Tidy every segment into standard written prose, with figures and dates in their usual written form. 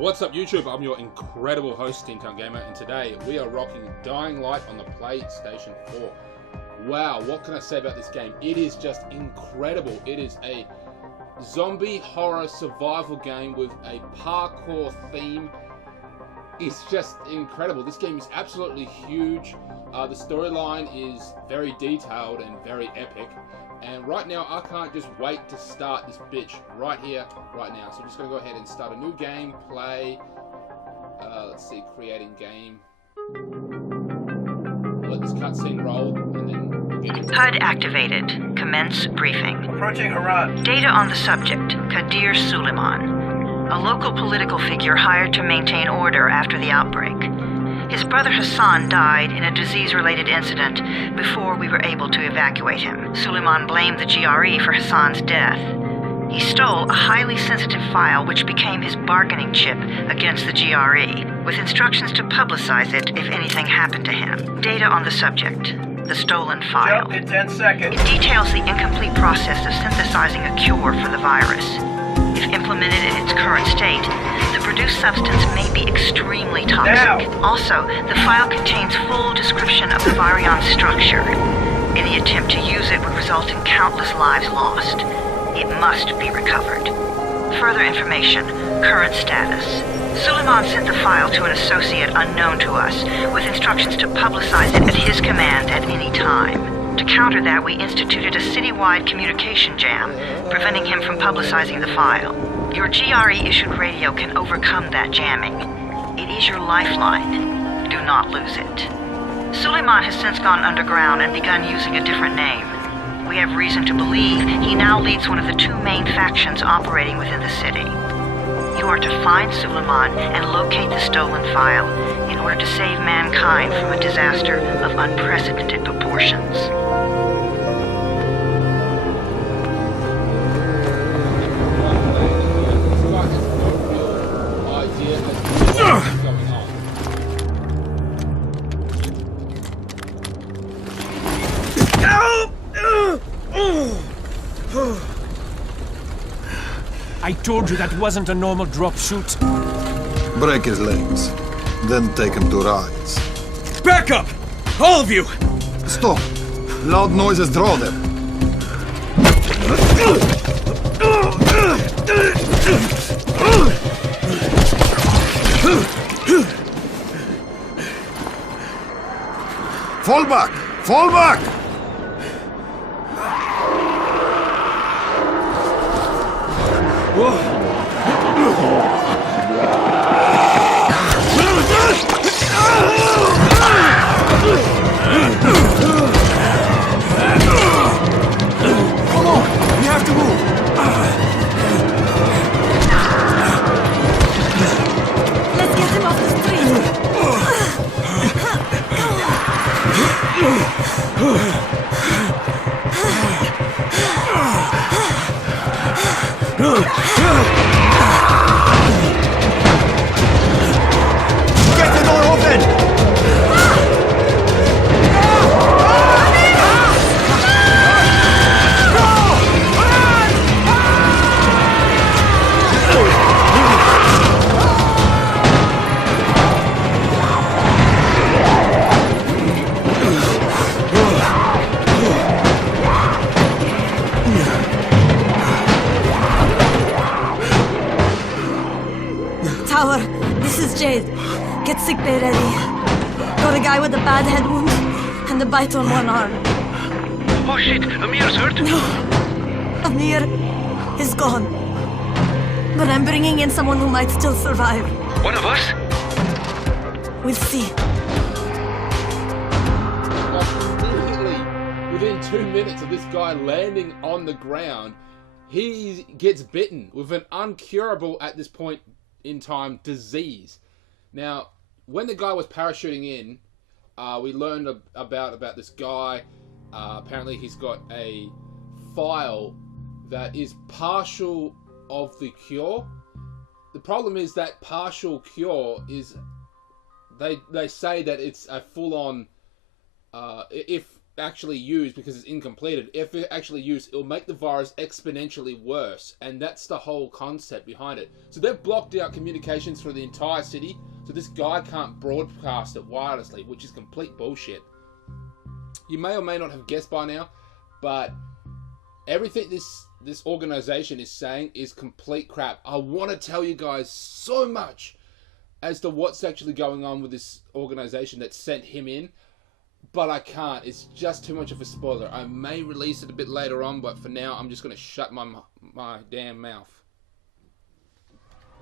What's up YouTube? I'm your incredible host, Steamtown Gamer, and today we are rocking Dying Light on the PlayStation 4. Wow, what can I say about this game? It is just incredible. It is a zombie horror survival game with a parkour theme. It's just incredible. This game is absolutely huge. The storyline is very detailed and very epic. And right now, I can't just wait to start this bitch right here, right now. So I'm just going to go ahead and start a new game, play. Let's see, creating game. I'll let this cutscene roll, and then we'll get into HUD activated. Commence briefing. Approaching Harad. Data on the subject, Kadir Suleiman, a local political figure hired to maintain order after the outbreak. His brother Hassan died in a disease-related incident before we were able to evacuate him. Suleiman blamed the GRE for Hassan's death. He stole a highly sensitive file which became his bargaining chip against the GRE, with instructions to publicize it if anything happened to him. Data on the subject, the stolen file. Jump in 10 seconds. It details the incomplete process of synthesizing a cure for the virus. If implemented in its current state, the produced substance may be extremely toxic. Now. Also, the file contains full description of the virion structure. Any attempt to use it would result in countless lives lost. It must be recovered. Further information, current status. Suleiman sent the file to an associate unknown to us, with instructions to publicize it at his command at any time. To counter that, we instituted a citywide communication jam, preventing him from publicizing the file. Your GRE-issued radio can overcome that jamming. It is your lifeline. Do not lose it. Suleiman has since gone underground and begun using a different name. We have reason to believe he now leads one of the two main factions operating within the city. You are to find Suleiman and locate the stolen file in order to save mankind from a disaster of unprecedented proportions. I told you that wasn't a normal drop shoot. Break his legs, then take him to rides. Back up! All of you! Stop! Loud noises draw them. Fall back! Fall back! Come on! We have to move! Let's get him off the street! Get the door open! Tower, this is Jade. Get sickbay ready. Got a guy with a bad head wound and a bite on one arm. Oh shit, Amir's hurt? No, Amir is gone. But I'm bringing in someone who might still survive. One of us? We'll see. immediately, within 2 minutes of this guy landing on the ground, he gets bitten with an uncurable, at this point in time, disease. Now, when the guy was parachuting in, we learned about this guy. Apparently he's got a file that is partial of the cure. The problem is that partial cure is, they say that it's a full-on, if actually used because it's incompleted. If it actually used, it'll make the virus exponentially worse, and that's the whole concept behind it. So they've blocked out communications for the entire city, so this guy can't broadcast it wirelessly, which is complete bullshit. You may or may not have guessed by now, but everything this organization is saying is complete crap. I want to tell you guys so much as to what's actually going on with this organization that sent him in, but I can't. It's just too much of a spoiler. I may release it a bit later on, but for now, I'm just going to shut my damn mouth.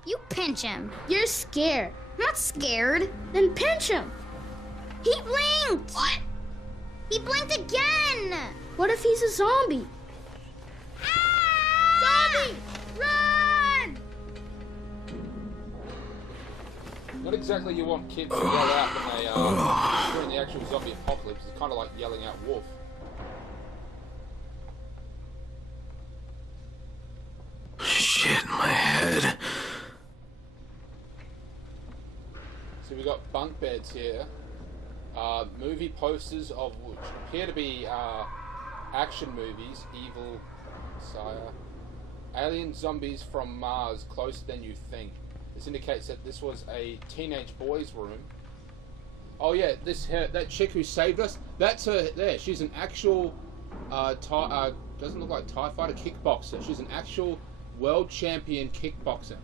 You pinch him. You're scared. I'm not scared. Then pinch him. He blinked. What? He blinked again. What if he's a zombie? Ah! Zombie! Run! Not exactly you want kids to yell out when they during the actual zombie apocalypse. It's kind of like yelling out wolf. Shit, my head. So we got bunk beds here, movie posters of which appear to be action movies, Evil, Sire, Alien Zombies from Mars, Closer Than You Think. This indicates that this was a teenage boy's room. Oh yeah, that chick who saved us, that's her there. She's an actual, doesn't look like TIE fighter kickboxer. She's an actual world champion kickboxer.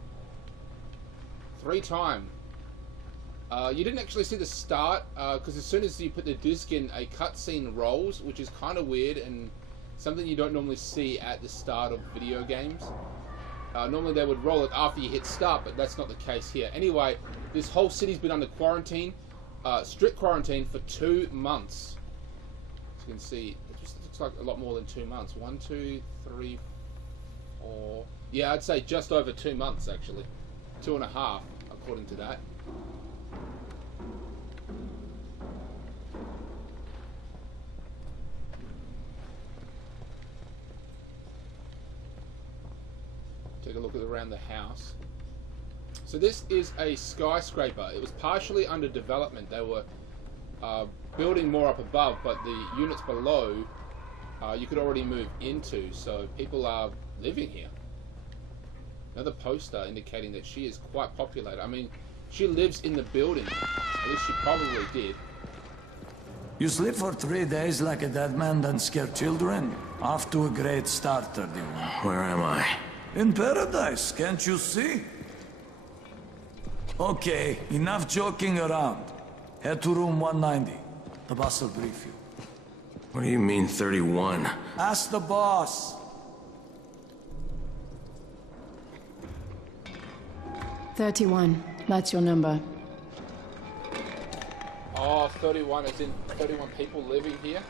3-time. You didn't actually see the start, because as soon as you put the disc in, a cutscene rolls, which is kind of weird and something you don't normally see at the start of video games. Normally they would roll it after you hit start, but that's not the case here. Anyway, this whole city's been under quarantine, strict quarantine for 2 months. As you can see, it just looks like a lot more than 2 months. 1, 2, 3, 4... Yeah, I'd say just over 2 months actually. 2.5, according to that. Take a look at around the house. So this is a skyscraper. It was partially under development. They were building more up above, but the units below you could already move into, so people are living here. Another poster indicating that she is quite populated. I mean, she lives in the building. At least she probably did. You sleep for 3 days like a dead man, then scare children? Off to a great start, 31. Where am I? In paradise, can't you see? Okay, enough joking around. Head to room 190. The boss will brief you. What do you mean, 31? Ask the boss. 31. That's your number. Oh, 31 as in 31 people living here?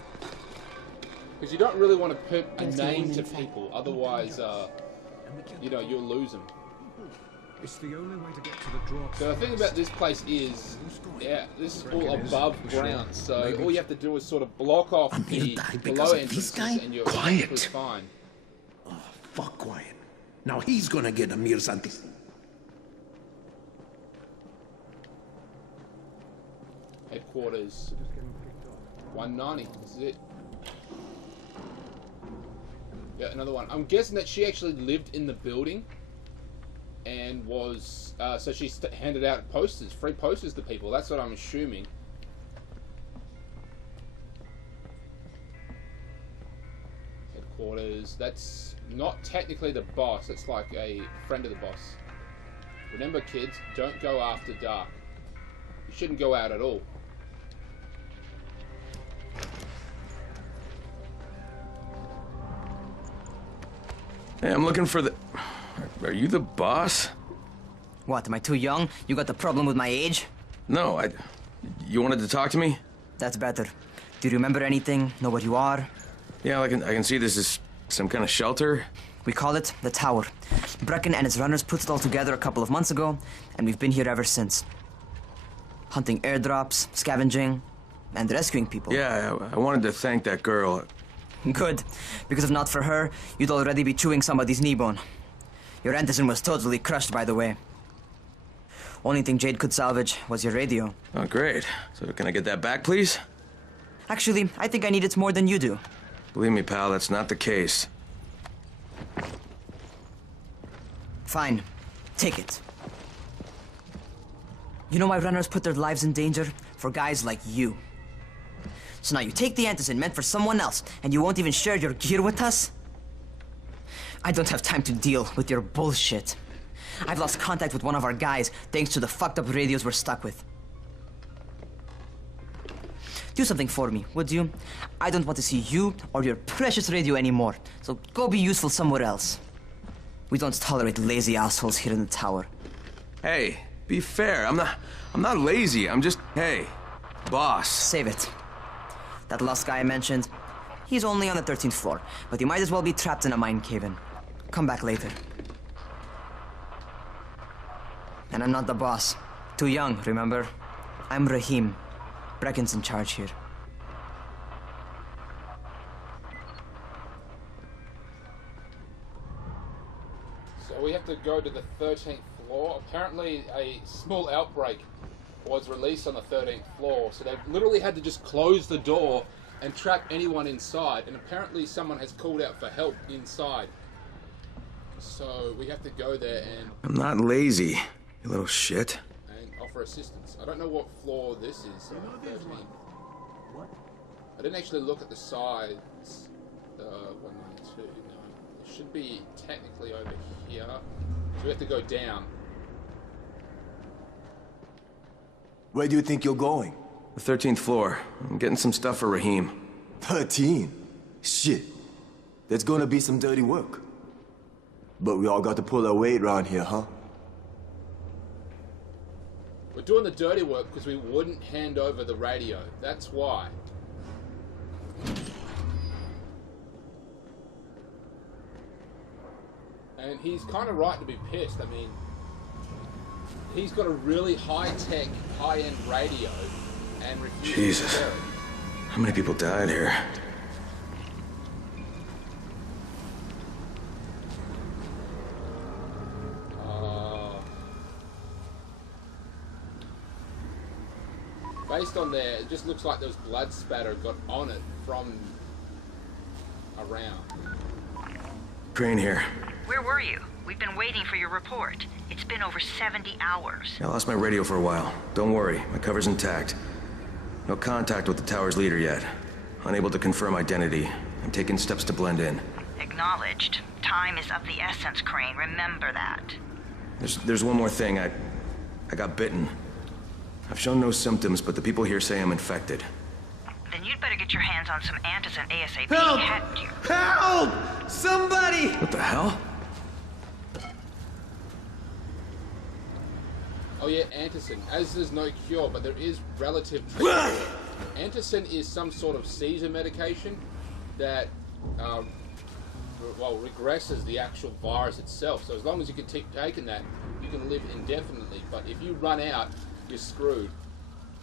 Because you don't really want to put a name to people, otherwise, you know, you'll lose them. It's the only way to get to the drop. So the thing about this place is, yeah, this is all above ground, so all you have to do is sort of block off the below entrances and you're perfectly fine. Oh, fuck quiet. Now he's gonna get Amir Santi. Headquarters 190, this is it. Yeah, another one. I'm guessing that she actually lived in the building and was, so she handed out posters, free posters to people. That's what I'm assuming. Headquarters, that's not technically the boss, it's like a friend of the boss. Remember kids, don't go after dark. You shouldn't go out at all. Hey, I'm looking for the... Are you the boss? What, am I too young? You got the problem with my age? No, You wanted to talk to me? That's better. Do you remember anything? Know what you are? Yeah, I can see this is some kind of shelter. We call it the Tower. Brecken and his runners put it all together a couple of months ago, and we've been here ever since. Hunting airdrops, scavenging, and rescuing people. Yeah, I wanted to thank that girl. Good, because if not for her, you'd already be chewing somebody's knee bone. Your Anderson was totally crushed, by the way. Only thing Jade could salvage was your radio. Oh, great. So can I get that back, please? Actually, I think I need it more than you do. Believe me, pal, that's not the case. Fine. Take it. You know why runners put their lives in danger? For guys like you. So now you take the antizin meant for someone else, and you won't even share your gear with us? I don't have time to deal with your bullshit. I've lost contact with one of our guys thanks to the fucked up radios we're stuck with. Do something for me, would you? I don't want to see you or your precious radio anymore, so go be useful somewhere else. We don't tolerate lazy assholes here in the tower. Hey, be fair. I'm not lazy. I'm just, hey, boss. Save it. That last guy I mentioned, he's only on the 13th floor, but he might as well be trapped in a mine cave-in. Come back later. And I'm not the boss. Too young, remember? I'm Rahim. Brecken's in charge here. So we have to go to the 13th floor. Apparently a small outbreak was released on the 13th floor, so they literally had to just close the door and trap anyone inside, and apparently someone has called out for help inside. So we have to go there and... I'm not lazy, you little shit. And offer assistance. I don't know what floor this is. 13. What? I didn't actually look at the sides. 192, no. It should be technically over here. So we have to go down. Where do you think you're going? The 13th floor. I'm getting some stuff for Rahim. 13? Shit. There's gonna be some dirty work. But we all got to pull our weight around here, huh? We're doing the dirty work because we wouldn't hand over the radio. That's why. And he's kind of right to be pissed. I mean, he's got a really high-tech, high-end radio and refuses Jesus. to share it. How many people died here? Based on there, it just looks like there was blood spatter got on it from around. Crane here. Where were you? We've been waiting for your report. It's been over 70 hours. I lost my radio for a while. Don't worry, my cover's intact. No contact with the tower's leader yet. Unable to confirm identity. I'm taking steps to blend in. Acknowledged. Time is of the essence, Crane. Remember that. There's one more thing. I got bitten. I've shown no symptoms, but the people here say I'm infected. Then you'd better get your hands on some antizin ASAP. Help! Hadn't you? Help! Somebody! What the hell? Oh yeah, antizin. As there's no cure, but there is relative treatment. Antizin is some sort of seizure medication that, well, regresses the actual virus itself. So as long as you can keep taking that, you can live indefinitely. But if you run out, you're screwed.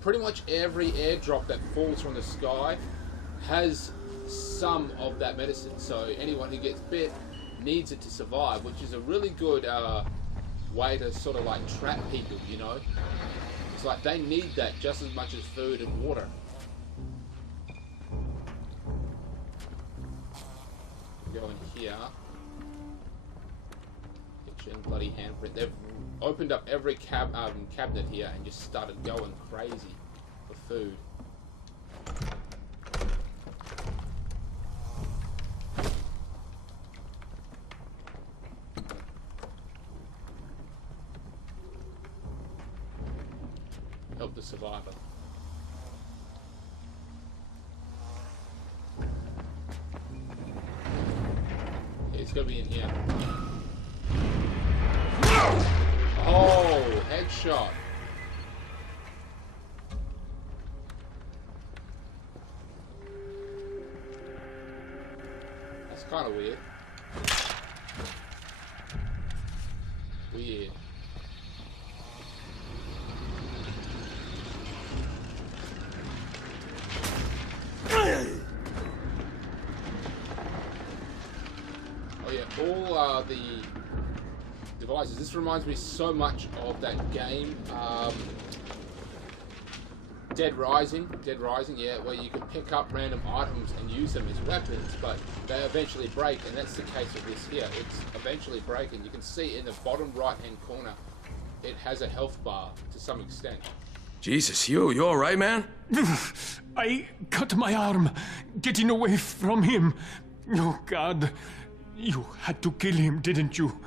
Pretty much every airdrop that falls from the sky has some of that medicine. So anyone who gets bit needs it to survive, which is a really good way to sort of like trap people, you know? It's like they need that just as much as food and water. Go in here. Kitchen, bloody handprint. They've opened up every cabinet here and just started going crazy for food. Help the survivor. Yeah, it's gotta be in here. Oh, headshot. That's kind of weird. Weird. Oh yeah, all the devices. This reminds me so much of that game. Dead Rising, yeah, where you can pick up random items and use them as weapons, but they eventually break, and that's the case of this here. It's eventually breaking. You can see in the bottom right-hand corner, it has a health bar to some extent. Jesus, you all right, man? I cut my arm getting away from him. Oh, God. You had to kill him, didn't you?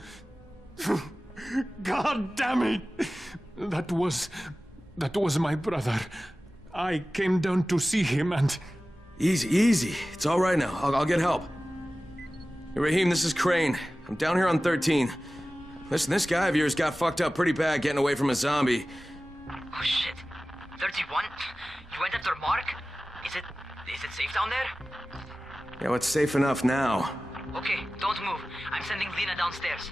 God damn it! That was my brother. I came down to see him and... Easy. It's all right now. I'll get help. Hey, Rahim, this is Crane. I'm down here on 13. Listen, this guy of yours got fucked up pretty bad getting away from a zombie. Oh, shit. 31? You went after Mark? Is it safe down there? Yeah, well, it's safe enough now. Okay, don't move. I'm sending Lena downstairs.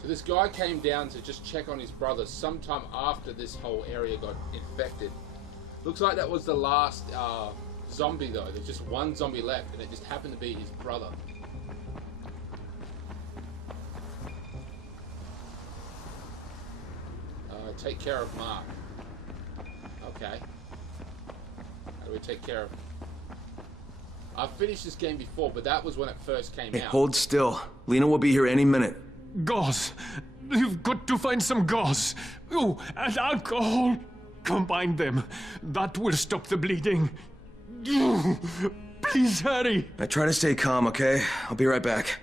So this guy came down to just check on his brother sometime after this whole area got infected. Looks like that was the last zombie though. There's just one zombie left, and it just happened to be his brother. Take care of Mark. Okay. How do we take care of him? I've finished this game before, but that was when it first came out. Hold still. Lena will be here any minute. Gauze. You've got to find some gauze. Oh, and alcohol. Combine them. That will stop the bleeding. Please hurry. I try to stay calm, okay? I'll be right back.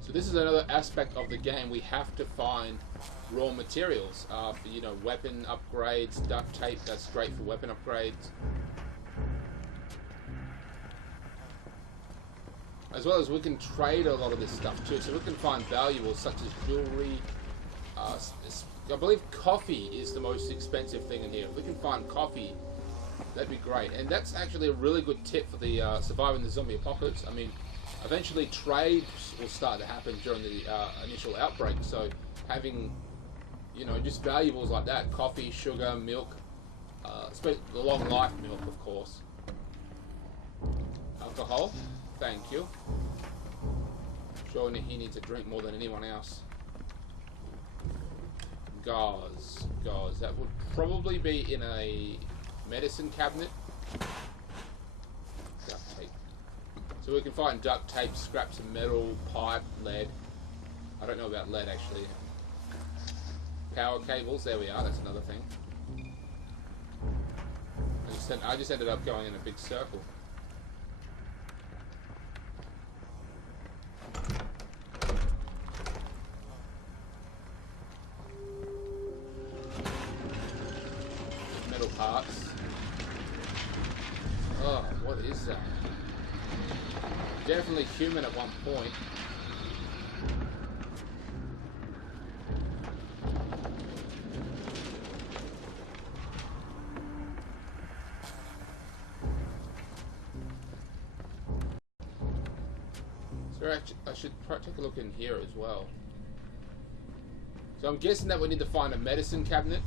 So this is another aspect of the game. We have to find raw materials for, you know, weapon upgrades, duct tape. That's great for weapon upgrades. As well as we can trade a lot of this stuff too, so we can find valuables such as jewelry. I believe coffee is the most expensive thing in here. If we can find coffee, that'd be great. And that's actually a really good tip for the surviving the zombie apocalypse. I mean, eventually trades will start to happen during the initial outbreak. So having, you know, just valuables like that, coffee, sugar, milk, the long life milk, of course. Alcohol. Thank you. Sure, he needs a drink more than anyone else. Gauze. That would probably be in a medicine cabinet. Duct tape. So we can find duct tape, scraps of metal, pipe, lead. I don't know about lead actually. Power cables. There we are. That's another thing. I just ended up going in a big circle. Metal parts. Oh, what is that? Definitely human at one point. So I should take a look in here as well. So I'm guessing that we need to find a medicine cabinet.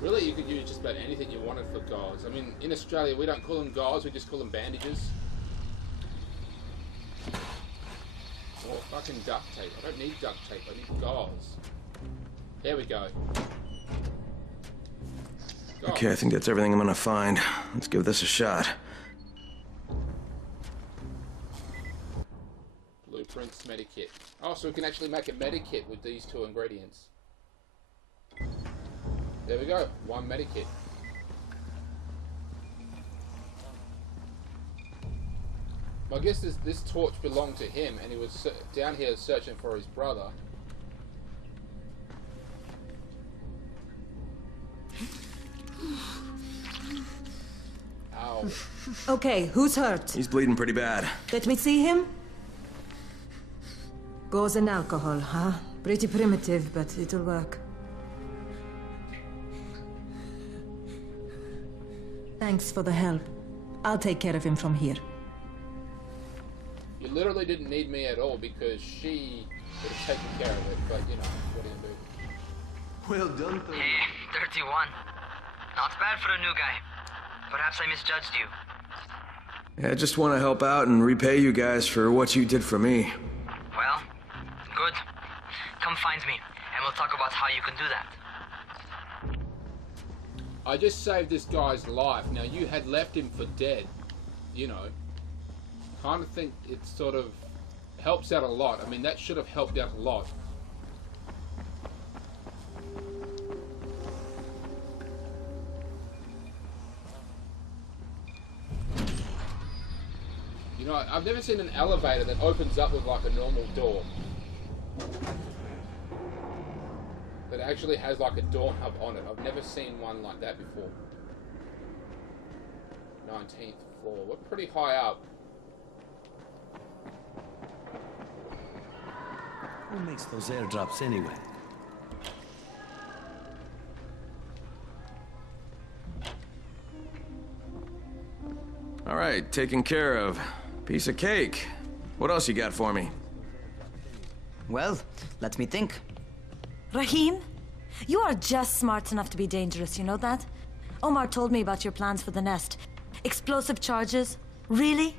Really, you could use just about anything you wanted for gauze. I mean, in Australia, we don't call them gauze, we just call them bandages. Or fucking duct tape. I don't need duct tape, I need gauze. There we go. Gauze. Okay, I think that's everything I'm gonna find. Let's give this a shot. Blueprints, medikit. Oh, so we can actually make a medikit with these two ingredients. There we go, one medikit. Well, I guess this torch belonged to him, and he was down here searching for his brother. Ow. Okay, who's hurt? He's bleeding pretty bad. Let me see him. Gauze and alcohol, huh? Pretty primitive, but it'll work. Thanks for the help. I'll take care of him from here. You literally didn't need me at all because she would have taken care of it, but you know, what do you do? Well done, Thurman. Hey, 31. Not bad for a new guy. Perhaps I misjudged you. Yeah, I just want to help out and repay you guys for what you did for me. Well, good. Come find me, and we'll talk about how you can do that. I just saved this guy's life. Now, you had left him for dead. You know, kind of think it sort of helps out a lot. I mean, that should have helped out a lot. You know, I've never seen an elevator that opens up with like a normal door. That actually has like a door hub on it. I've never seen one like that before. 19th floor. We're pretty high up. Who makes those airdrops anyway? All right, taken care of. Piece of cake. What else you got for me? Well, let me think. Rahim, you are just smart enough to be dangerous, you know that? Omar told me about your plans for the nest. Explosive charges? Really?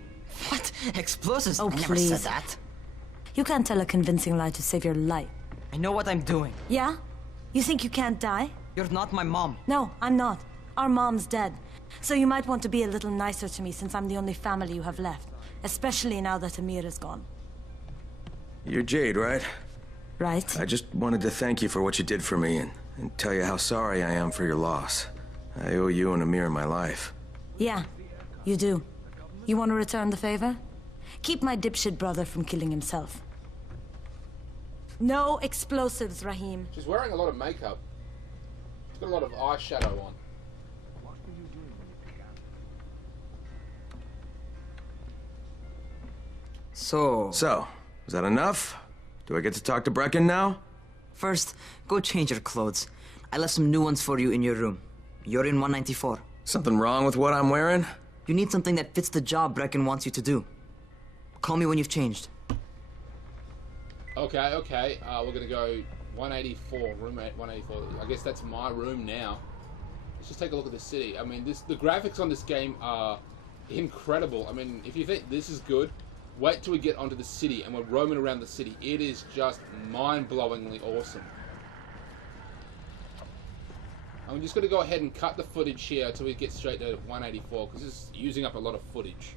What? Explosives? Oh, I never please. said that. You can't tell a convincing lie to save your life. I know what I'm doing. Yeah? You think you can't die? You're not my mom. No, I'm not. Our mom's dead. So you might want to be a little nicer to me since I'm the only family you have left. Especially now that Amir is gone. You're Jade, right? Right. I just wanted to thank you for what you did for me and tell you how sorry I am for your loss. I owe you and Amir my life. Yeah, you do. You want to return the favor? Keep my dipshit brother from killing himself. No explosives, Rahim. She's wearing a lot of makeup. She's got a lot of eyeshadow on. So, is that enough? Do I get to talk to Brecken now? First, go change your clothes. I left some new ones for you in your room. You're in 194. Something wrong with what I'm wearing? You need something that fits the job Brecken wants you to do. Call me when you've changed. Okay. We're gonna go 184, room 184. I guess that's my room now. Let's just take a look at the city. I mean, the graphics on this game are incredible. I mean, if you think this is good, wait till we get onto the city and we're roaming around the city. It is just mind-blowingly awesome. I'm just going to go ahead and cut the footage here until we get straight to 184 because this is using up a lot of footage.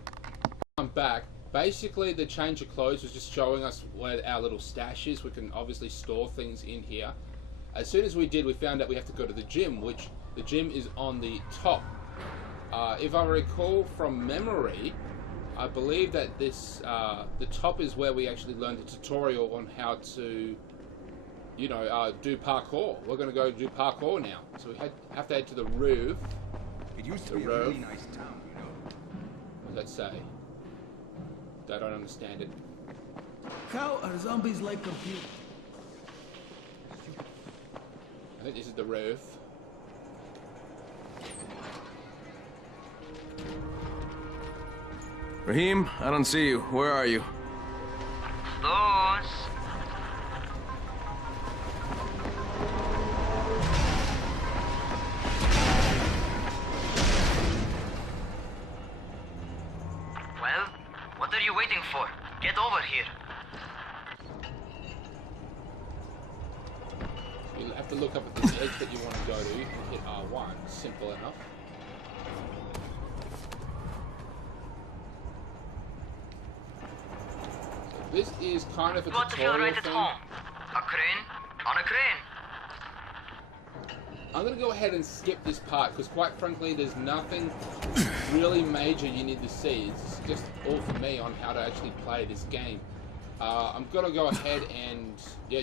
I'm back. Basically, the change of clothes was just showing us where our little stash is. We can obviously store things in here. As soon as we did, we found out we have to go to the gym, which the gym is on the top. If I recall from memory, I believe that this, the top is where we actually learned the tutorial on how to, you know, do parkour. We're going to go do parkour now. So we have to head to the roof. It used to be a really nice town, you know. What does that say? I don't understand it. How are zombies like computers? I think this is the roof. Rahim, I don't see you. Where are you? Those. Well, what are you waiting for? Get over here. You'll have to look up at this edge that you want to go to. You can hit R1. Simple enough. This is kind of a Got to feel tutorial right at thing. home. A crane on a crane. I'm going to go ahead and skip this part because quite frankly there's nothing really major you need to see. It's just all for me on how to actually play this game. I'm going to go ahead and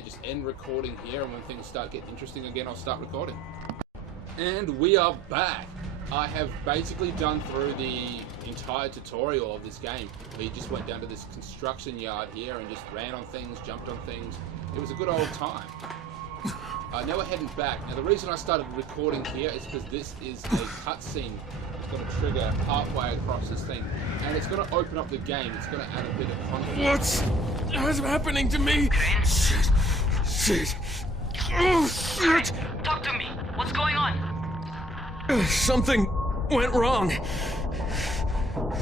just end recording here, and when things start getting interesting again I'll start recording. And we are back. I have basically done through the entire tutorial of this game. We just went down to this construction yard here and just ran on things, jumped on things. It was a good old time. Now we're heading back. Now the reason I started recording here is because this is a cutscene that's going to trigger halfway across this thing. And it's going to open up the game. It's going to add a bit of conflict. What's happening to me? Shit. Shit. Oh, shit. Talk to me. What's going on? Something went wrong.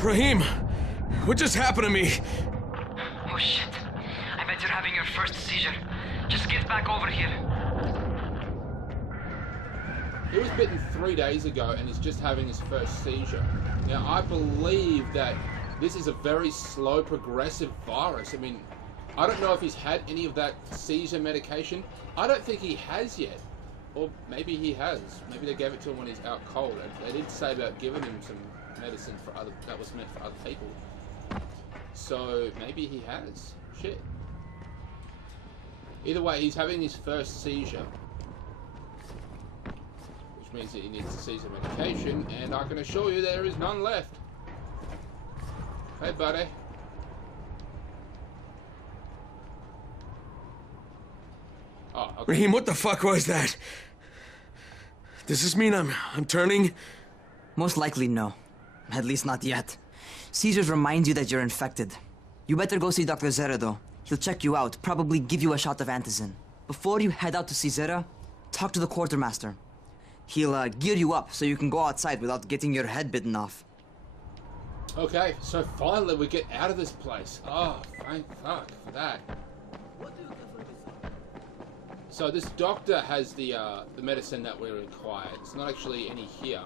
Rahim, what just happened to me? Oh shit. I bet you're having your first seizure. Just get back over here. He was bitten 3 days ago and is just having his first seizure. Now I believe that this is a very slow progressive virus. I mean, I don't know if he's had any of that seizure medication. I don't think he has yet. Or maybe he has. Maybe they gave it to him when he's out cold. They did say about giving him some medicine for other that was meant for other people. So maybe he has. Shit. Either way, he's having his first seizure. Which means that he needs the seizure medication, and I can assure you there is none left. Hey buddy. Oh, okay. Rahim, what the fuck was that? Does this mean I'm turning? Most likely no. At least not yet. Seizures remind you that you're infected. You better go see Dr. Zere though. He'll check you out, probably give you a shot of antizin. Before you head out to see Zere, talk to the quartermaster. He'll gear you up so you can go outside without getting your head bitten off. Okay, so finally we get out of this place. Oh, thank fuck for that. So this doctor has the medicine that we require. It's not actually any here.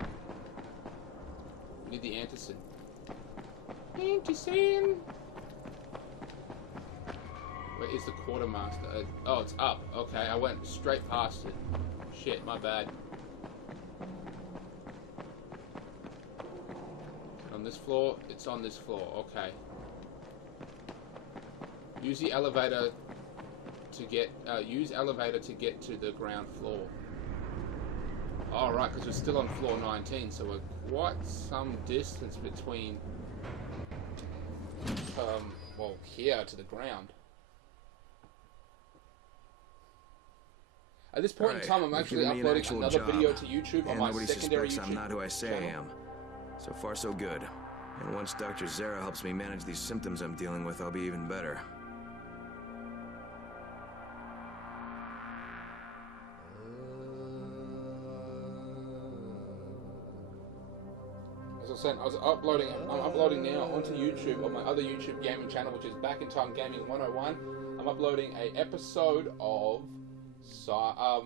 We need the antizin. Antizin! Where is the quartermaster? Oh, it's up. Okay, I went straight past it. Shit, my bad. On this floor? It's on this floor. Okay. Use the elevator to get to the ground floor. Alright, because we're still on floor 19, so we're quite some distance between well, here to the ground. At this point in time, I'm actually uploading another video to YouTube on my secondary YouTube I'm not who I say channel. I am. So far, so good. And once Dr. Zere helps me manage these symptoms I'm dealing with, I'll be even better. As I was saying, I'm uploading now onto YouTube on my other YouTube gaming channel, which is Back in Time Gaming 101. I'm uploading a episode of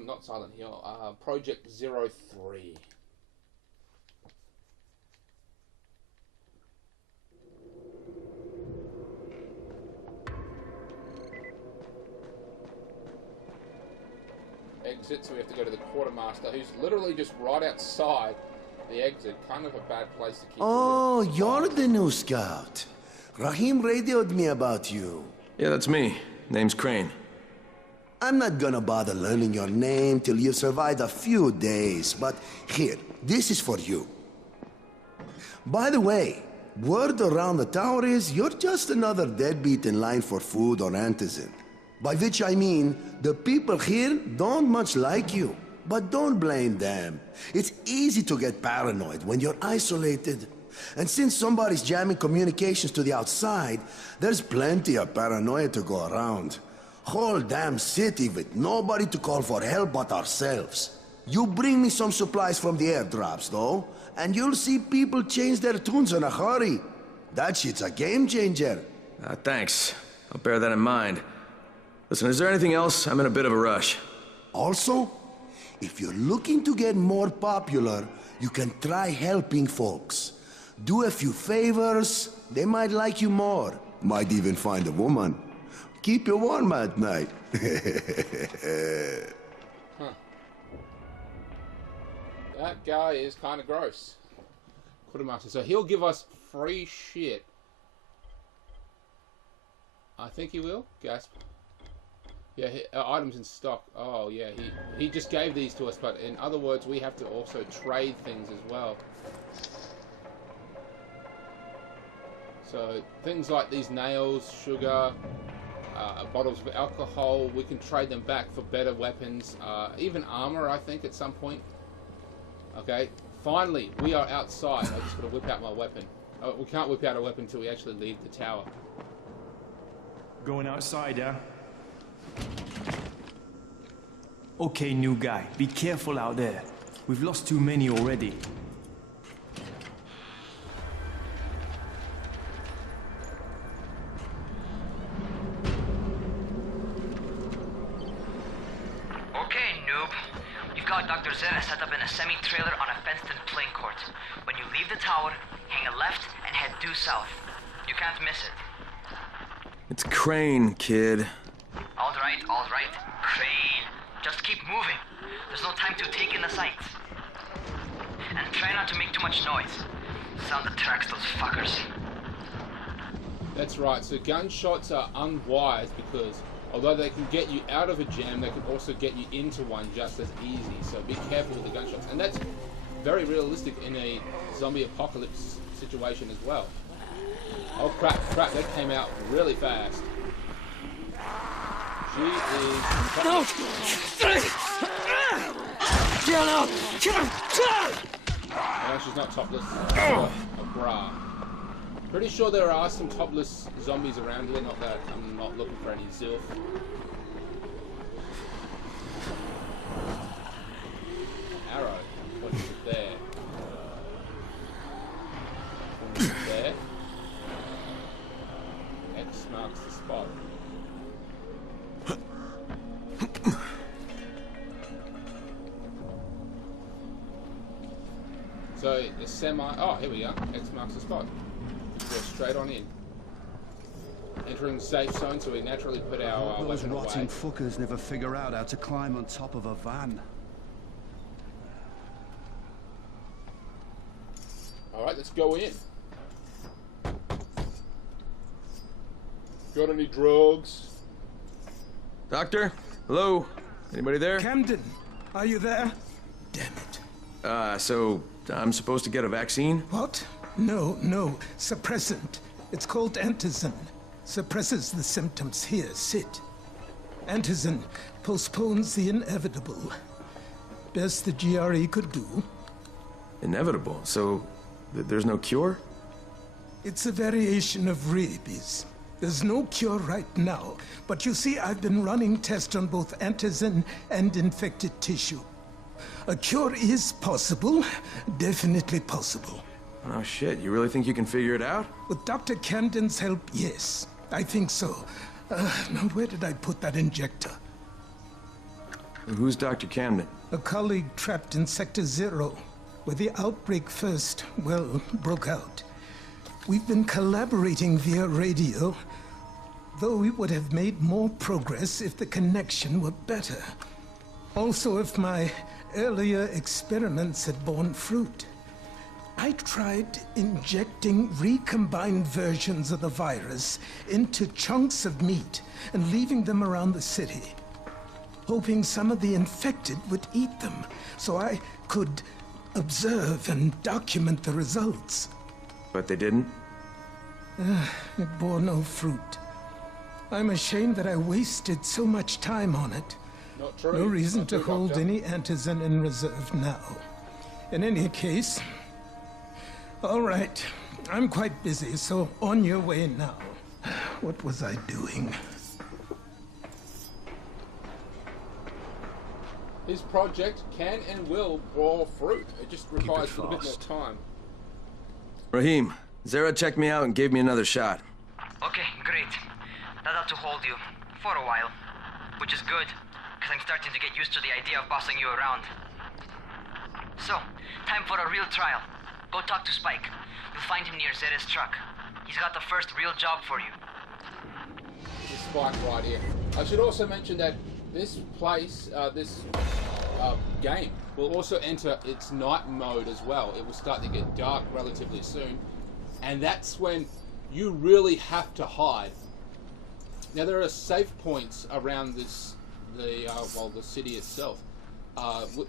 not Silent Hill, Project 03. Exit, so we have to go to the quartermaster, who's literally just right outside the exit. Kind of a bad place to keep. Oh, you're the new scout. Rahim radioed me about you. Yeah, that's me. Name's Crane. I'm not gonna bother learning your name till you've survived a few days, but here, this is for you. By the way, word around the tower is you're just another deadbeat in line for food or antizin. By which I mean, the people here don't much like you. But don't blame them. It's easy to get paranoid when you're isolated. And since somebody's jamming communications to the outside, there's plenty of paranoia to go around. Whole damn city with nobody to call for help but ourselves. You bring me some supplies from the airdrops, though, and you'll see people change their tunes in a hurry. That shit's a game changer. Thanks. I'll bear that in mind. Listen, is there anything else? I'm in a bit of a rush. Also, if you're looking to get more popular, you can try helping folks. Do a few favors, they might like you more. Might even find a woman. Keep you warm at night. Huh. That guy is kind of gross. Quartermaster. So he'll give us free shit. I think he will. Gasp. Yeah, items in stock. Oh, yeah, he just gave these to us, but in other words, we have to also trade things as well. So, things like these nails, sugar, bottles of alcohol. We can trade them back for better weapons, even armor, I think, at some point. Okay, finally, we are outside. I just got to whip out my weapon. We can't whip out a weapon until we actually leave the tower. Going outside, yeah? Okay, new guy, be careful out there. We've lost too many already. Okay, noob. You've got Dr. Zera set up in a semi-trailer on a fenced-in playing court. When you leave the tower, hang a left and head due south. You can't miss it. It's Crane, kid. All right, Crane. Just keep moving. There's no time to take in the sights. And try not to make too much noise. Sound attracts those fuckers. That's right, so gunshots are unwise because although they can get you out of a jam, they can also get you into one just as easy. So be careful with the gunshots. And that's very realistic in a zombie apocalypse situation as well. Oh crap, that came out really fast. She is... No! No, she's not topless. Oh, bra. Pretty sure there are some topless zombies around here, not that I'm not looking for any zilf. Arrow. What's it there? There. X marks the spot. So the semi. Oh, here we go. X marks the spot. Go straight on in. Entering the safe zone, so we naturally put our those weapon rotting away. fuckers never figure out how to climb on top of a van. Alright, let's go in. Got any drugs? Doctor? Hello? Anybody there? Camden, are you there? So I'm supposed to get a vaccine? What? No. Suppressant. It's called Antizin. Suppresses the symptoms. Here, sit. Antizin postpones the inevitable. Best the GRE could do. Inevitable? So there's no cure? It's a variation of rabies. There's no cure right now, but you see, I've been running tests on both Antizin and infected tissue. A cure is possible, definitely possible. Oh shit, you really think you can figure it out? With Dr. Camden's help, yes. I think so. Now where did I put that injector? Who's Dr. Camden? A colleague trapped in Sector Zero, where the outbreak first, well, broke out. We've been collaborating via radio, though we would have made more progress if the connection were better. Also, if my earlier experiments had borne fruit. I tried injecting recombined versions of the virus into chunks of meat and leaving them around the city, hoping some of the infected would eat them so I could observe and document the results. But they didn't? It bore no fruit. I'm ashamed that I wasted so much time on it. Not true. No reason Not to true, hold Doctor. any Antizin in reserve now. In any case, all right, I'm quite busy, so on your way now. What was I doing? This project can and will bore fruit. It just requires a little bit more fast. time. Rahim, Zara checked me out and gave me another shot. Okay, great. That ought to hold you. For a while. Which is good, because I'm starting to get used to the idea of bossing you around. So, time for a real trial. Go talk to Spike. You'll find him near Zera's truck. He's got the first real job for you. This is Spike right here. I should also mention that this place, this game, will also enter its night mode as well. It will start to get dark relatively soon, and that's when you really have to hide. Now there are safe points around this, the city itself.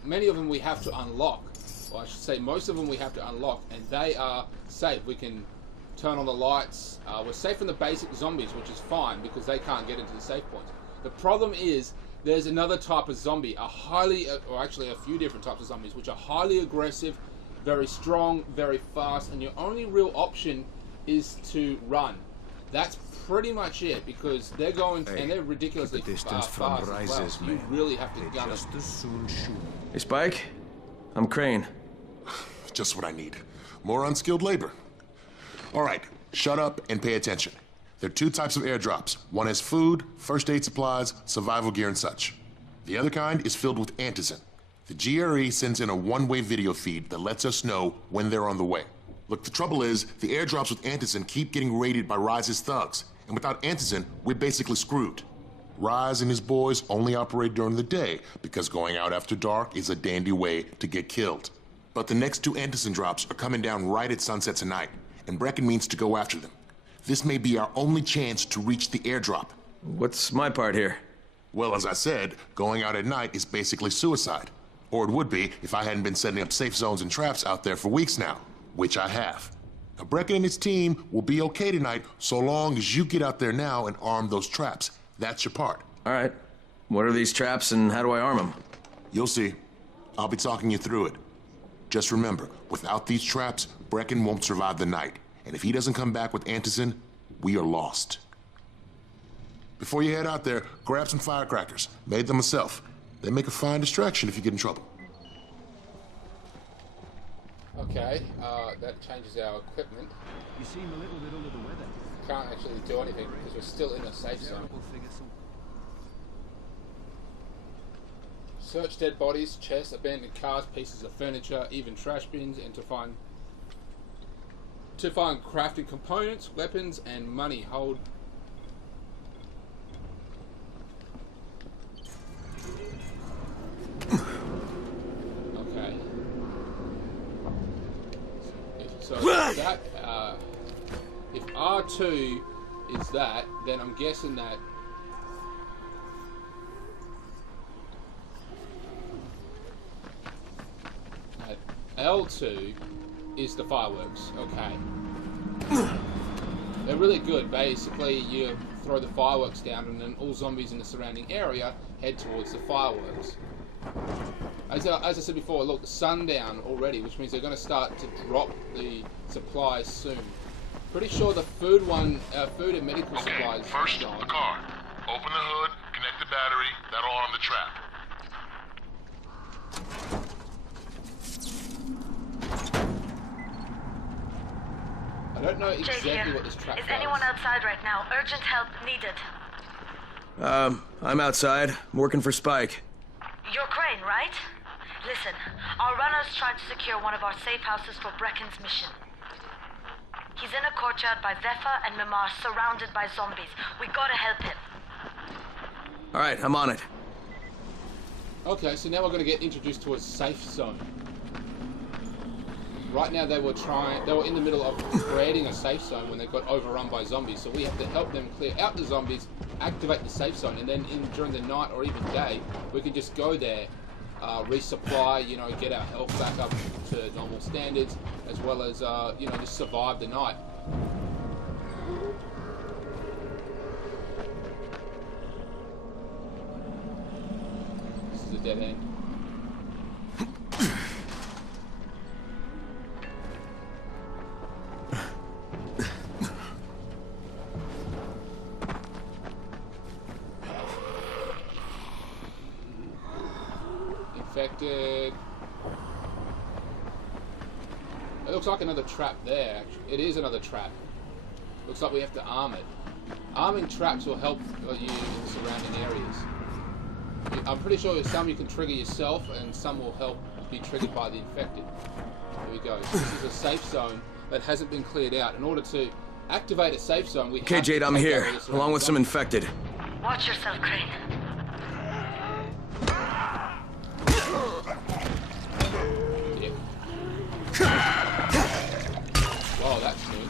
Many of them we have to unlock. Well, I should say most of them we have to unlock, and they are safe. We can turn on the lights. We're safe from the basic zombies, which is fine because they can't get into the safe points. The problem is there's another type of zombie, or actually a few different types of zombies, which are highly aggressive, very strong, very fast, and your only real option is to run. That's pretty much it, because they're going and they're ridiculously fast as well. So you really have to gun it. Hey, Spike. I'm Crane. Just what I need. More unskilled labor. All right, shut up and pay attention. There are two types of airdrops. One has food, first aid supplies, survival gear, and such. The other kind is filled with antizin. The GRE sends in a one-way video feed that lets us know when they're on the way. Look, the trouble is, the airdrops with antizin keep getting raided by Rise's thugs, and without antizin, we're basically screwed. Rise and his boys only operate during the day, because going out after dark is a dandy way to get killed. But the next two antizin drops are coming down right at sunset tonight, and Brecken means to go after them. This may be our only chance to reach the airdrop. What's my part here? Well, as I said, going out at night is basically suicide. Or it would be if I hadn't been setting up safe zones and traps out there for weeks now, which I have. Now, Brecken and his team will be okay tonight so long as you get out there now and arm those traps. That's your part. All right. What are these traps and how do I arm them? You'll see. I'll be talking you through it. Just remember, without these traps, Brecken won't survive the night. And if he doesn't come back with antizin, we are lost. Before you head out there, grab some firecrackers. Made them myself. They make a fine distraction if you get in trouble. Okay, that changes our equipment. You seem a little bit under the weather. Can't actually do anything because we're still in the safe zone. Search dead bodies, chests, abandoned cars, pieces of furniture, even trash bins, and to find crafting components, weapons, and money. Hold. Okay. So that, if R2 is that, then I'm guessing that L2 is the fireworks. Okay. They're really good. Basically, you throw the fireworks down and then all zombies in the surrounding area head towards the fireworks. As I said before, look, sundown already, which means they're going to start to drop the supplies soon. Pretty sure the food and medical supplies. First, the car. Open the hood, connect the battery, that'll arm the trap. I don't know exactly what this trap Is anyone outside right now? Urgent help needed. I'm outside. I'm working for Spike. You're Crane, right? Listen, our runner's trying to secure one of our safe houses for Brecken's mission. He's in a courtyard by Vefa and Mimar, surrounded by zombies. We gotta help him. All right, I'm on it. Okay, so now we're going to get introduced to a safe zone. Right now they were in the middle of creating a safe zone when they got overrun by zombies, so we have to help them clear out the zombies, activate the safe zone, and then during the night or even day, we can just go there, resupply, get our health back up to normal standards, as well as, just survive the night. This is a dead end. Infected. It looks like another trap there. It is another trap. Looks like we have to arm it. Arming traps will help you in the surrounding areas. I'm pretty sure some you can trigger yourself and some will help be triggered by the infected. Here we go. So this is a safe zone that hasn't been cleared out. In order to activate a safe zone, we Okay, Jade, I'm here, along with some infected. Watch yourself, Crane. Wow, that's new.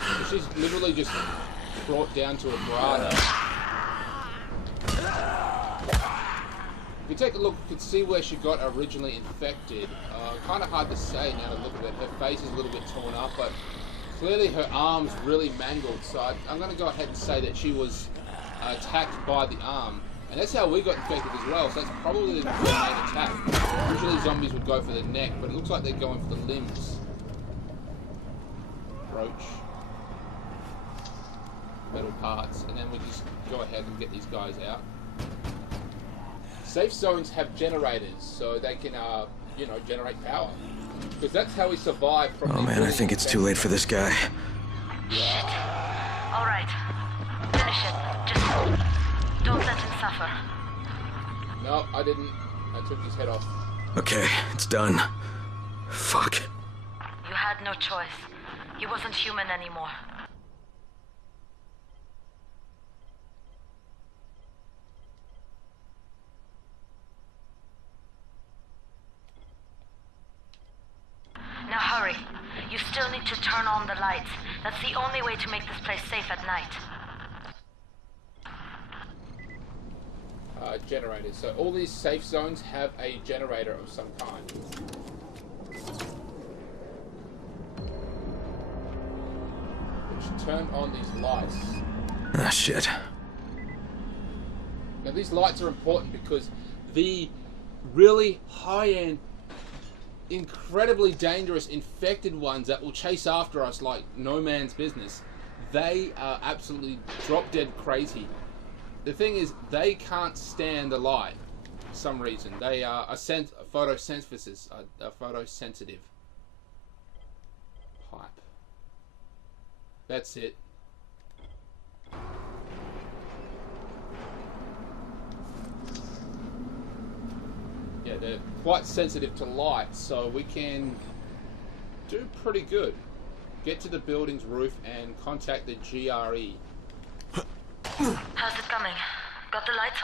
So she's literally just brought down to a grata. If you take a look, you can see where she got originally infected. Kind of hard to say now to look at it. Her face is a little bit torn up, but clearly her arm's really mangled. So I'm going to go ahead and say that she was attacked by the arm. And that's how we got infected as well, so that's probably the main attack. Usually zombies would go for the neck, but it looks like they're going for the limbs. Roach. Metal parts, and then we just go ahead and get these guys out. Safe zones have generators, so they can, you know, generate power. Because that's how we survive from... Oh man, I think it's too late for this guy. Yeah. All right. Finish it. Just don't let him suffer. No, I didn't. I took his head off. Okay, it's done. Fuck. You had no choice. He wasn't human anymore. Now hurry. You still need to turn on the lights. That's the only way to make this place safe at night. Generators. So all these safe zones have a generator of some kind. Which turn on these lights. Ah, shit. Now these lights are important because the really high-end, incredibly dangerous infected ones that will chase after us like no man's business, they are absolutely drop-dead crazy. The thing is, they can't stand the light for some reason. They are photosynthesis, a photosensitive pipe. That's it. Yeah, they're quite sensitive to light, so we can do pretty good. Get to the building's roof and contact the GRE. How's it coming? Got the lights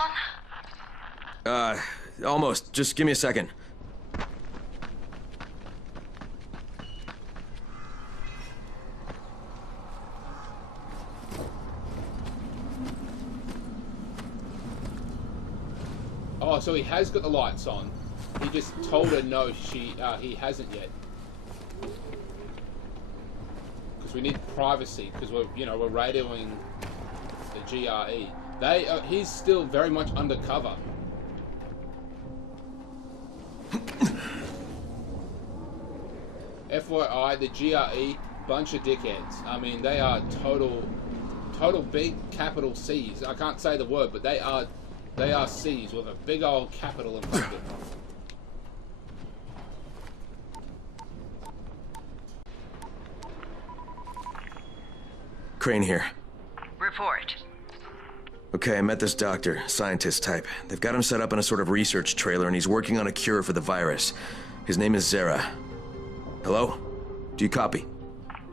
on? Almost. Just give me a second. Oh, so he has got the lights on. He just told her no, he hasn't yet. Because we need privacy, because we're radioing the GRE. He's still very much undercover. FYI, the GRE, bunch of dickheads. I mean, they are total big capital C's. I can't say the word, but they are C's with a big old capital in front of it. Crane here. Report. Okay, I met this doctor, scientist type. They've got him set up in a sort of research trailer, and he's working on a cure for the virus. His name is Zere. Hello? Do you copy?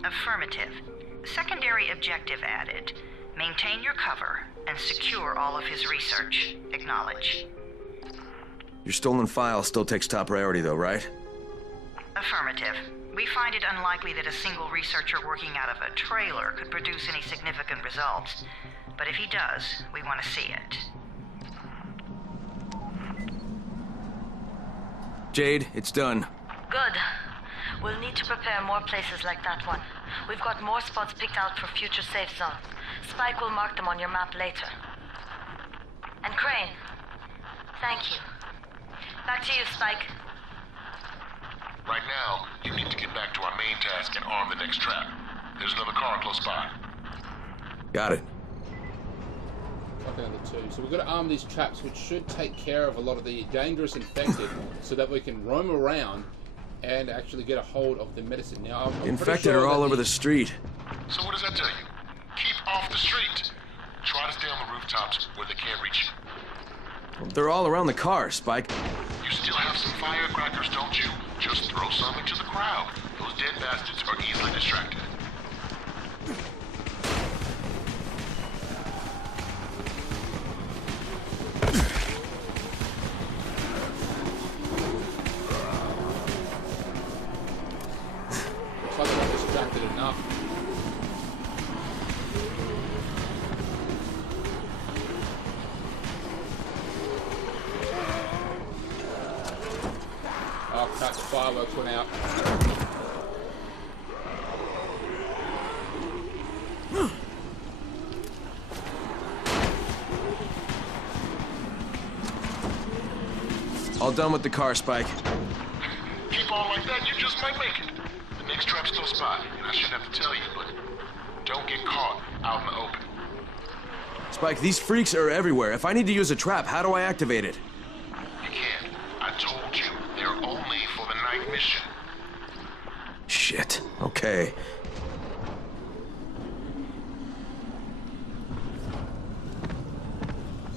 Affirmative. Secondary objective added. Maintain your cover and secure all of his research. Acknowledge. Your stolen file still takes top priority though, right? Affirmative. We find it unlikely that a single researcher working out of a trailer could produce any significant results. But if he does, we want to see it. Jade, it's done. Good. We'll need to prepare more places like that one. We've got more spots picked out for future safe zones. Spike will mark them on your map later. And Crane, thank you. Back to you, Spike. Right now, you need to get back to our main task and arm the next trap. There's another car close by. Got it. Okay, number 2. So we've got to arm these traps, which should take care of a lot of the dangerous infected, so that we can roam around and actually get a hold of the medicine. Now, I'm infected are all over the street. So what does that tell you? Keep off the street. Try to stay on the rooftops where they can't reach you. They're all around the car, Spike. You still have some firecrackers, don't you? Just throw some into the crowd. Those dead bastards are easily distracted. Looks like I'm distracted enough. Oh crap, the fireworks went out. All done with the car, Spike. Keep on like that, you just might make it. The next trap's close by, and I shouldn't have to tell you, but don't get caught out in the open. Spike, these freaks are everywhere. If I need to use a trap, how do I activate it? You can't. I told you, they're only for the night mission. Shit. Okay.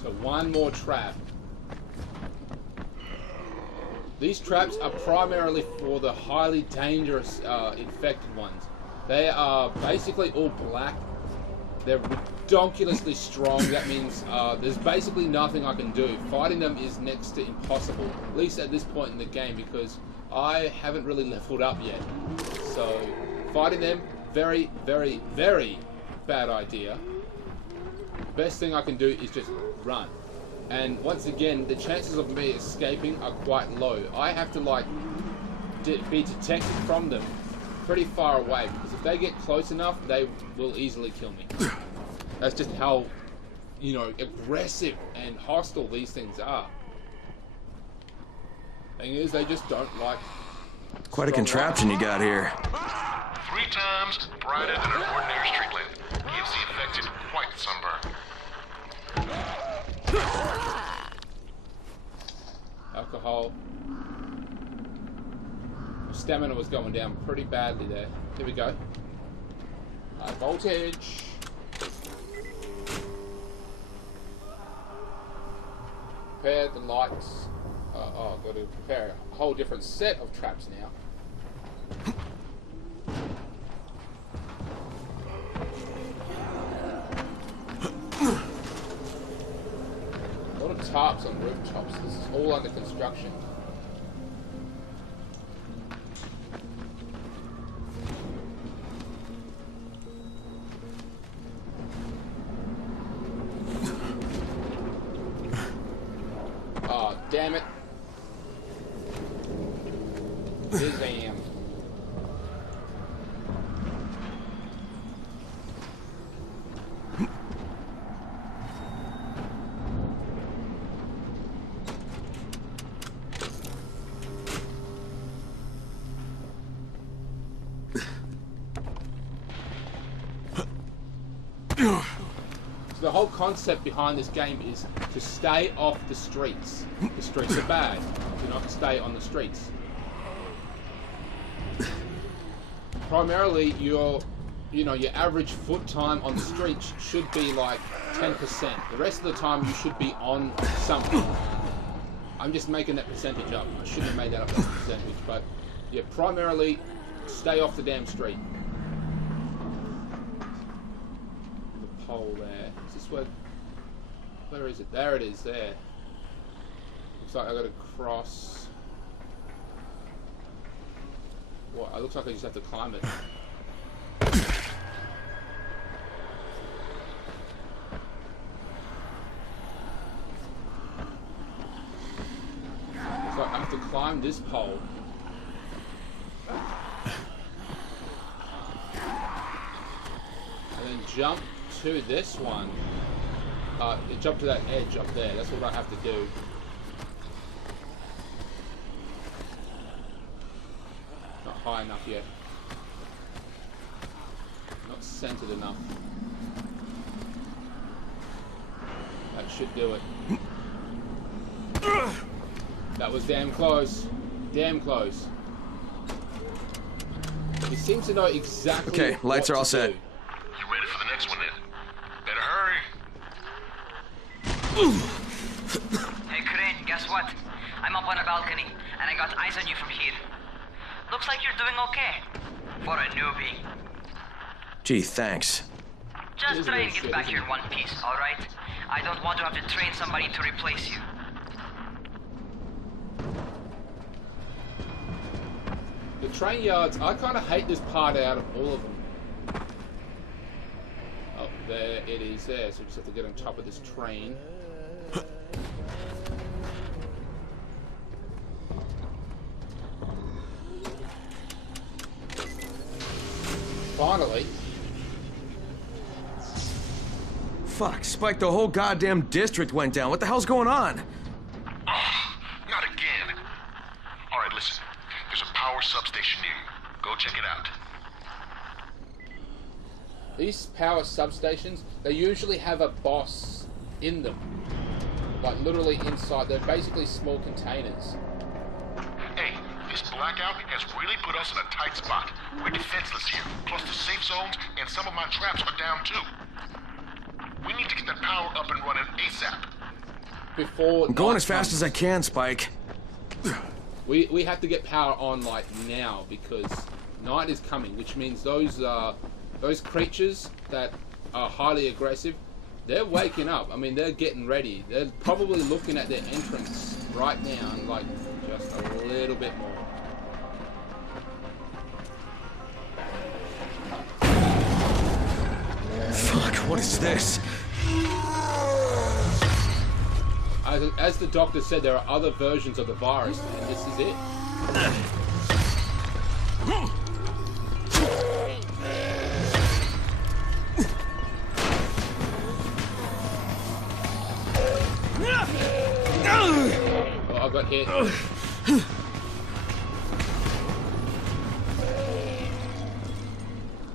So one more trap. These traps are primarily for the highly dangerous infected ones. They are basically all black. They're ridiculously strong. That means there's basically nothing I can do. Fighting them is next to impossible, at least at this point in the game, because I haven't really leveled up yet. So fighting them, very, very, very bad idea. Best thing I can do is just run. And once again, the chances of me escaping are quite low. I have to like be detected from them pretty far away, because if they get close enough, they will easily kill me. That's just how, you know, aggressive and hostile these things are. Thing is, they just don't like. Quite a contraption you got here. 3 times brighter than an ordinary street lamp. Gives the affected quite the sunburn. Alcohol. Stamina was going down pretty badly there. Here we go. High voltage. Prepare the lights. Oh, I've got to prepare a whole different set of traps now. A lot of tarps on rooftops. This is all under construction. Oh, damn it. Shazam. So the whole concept behind this game is to stay off the streets. The streets are bad. Do not stay on the streets. Primarily, your average foot time on the streets should be like 10%. The rest of the time, you should be on something. I'm just making that percentage up. I shouldn't have made that up as a percentage, but yeah, primarily, stay off the damn street. The pole there. Is this where is it? There it is, there. Looks like I gotta cross. What? It looks like I just have to climb it. So I have to climb this pole. And then jump to this one. Jump to that edge up there. That's what I have to do. Not high enough yet. Not centered enough. That should do it. That was damn close. Damn close. He seems to know exactly. Okay, lights are all set. You ready for the next one then? Better hurry. Hey, Crane, guess what? I'm up on a balcony, and I got eyes on you from here. Looks like you're doing okay. For a newbie. Gee, thanks. Just try and get back here in one piece, alright? I don't want to have to train somebody to replace you. The train yards, I kind of hate this part out of all of them. Oh, there it is there. So we just have to get on top of this train. Finally. Fuck, Spike, the whole goddamn district went down. What the hell's going on? Not again. All right, listen. There's a power substation near you. Go check it out. These power substations, they usually have a boss in them. Like literally inside. They're basically small containers. Hey, this blackout has really put us in a tight spot. We're defenseless here. Plus the safe zones and some of my traps are down too. We need to get that power up and running ASAP. Before I'm going as fast as I can, Spike. We have to get power on like now because night is coming, which means those creatures that are highly aggressive, they're waking up. I mean, they're getting ready. They're probably looking at their entrance right now and like just a little bit more. Fuck, what is this? As the doctor said, there are other versions of the virus, and this is it. Oh, I got hit.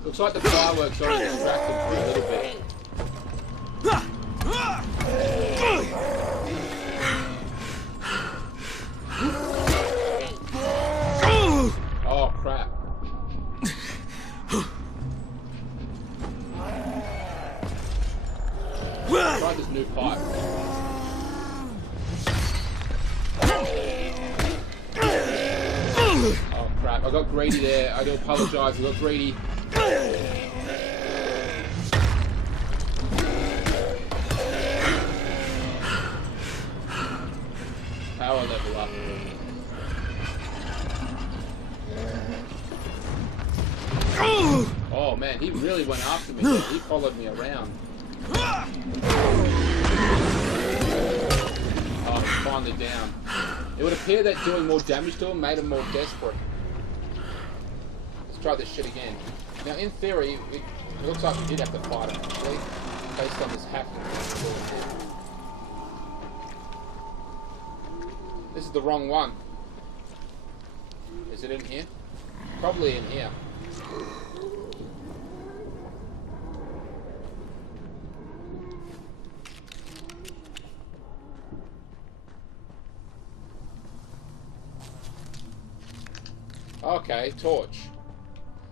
Looks like the fireworks already distracted for a little bit. Oh crap. Try this new pipe. Oh crap, I got greedy there. I do apologize, I got greedy. Power level up. Oh man, he really went after me. He followed me around. Oh, he's finally down. It would appear that doing more damage to him made him more desperate. Let's try this shit again. Now, in theory, it looks like we did have to fight him, actually, based on this hacking. This is the wrong one. Is it in here? Probably in here. Okay, torch.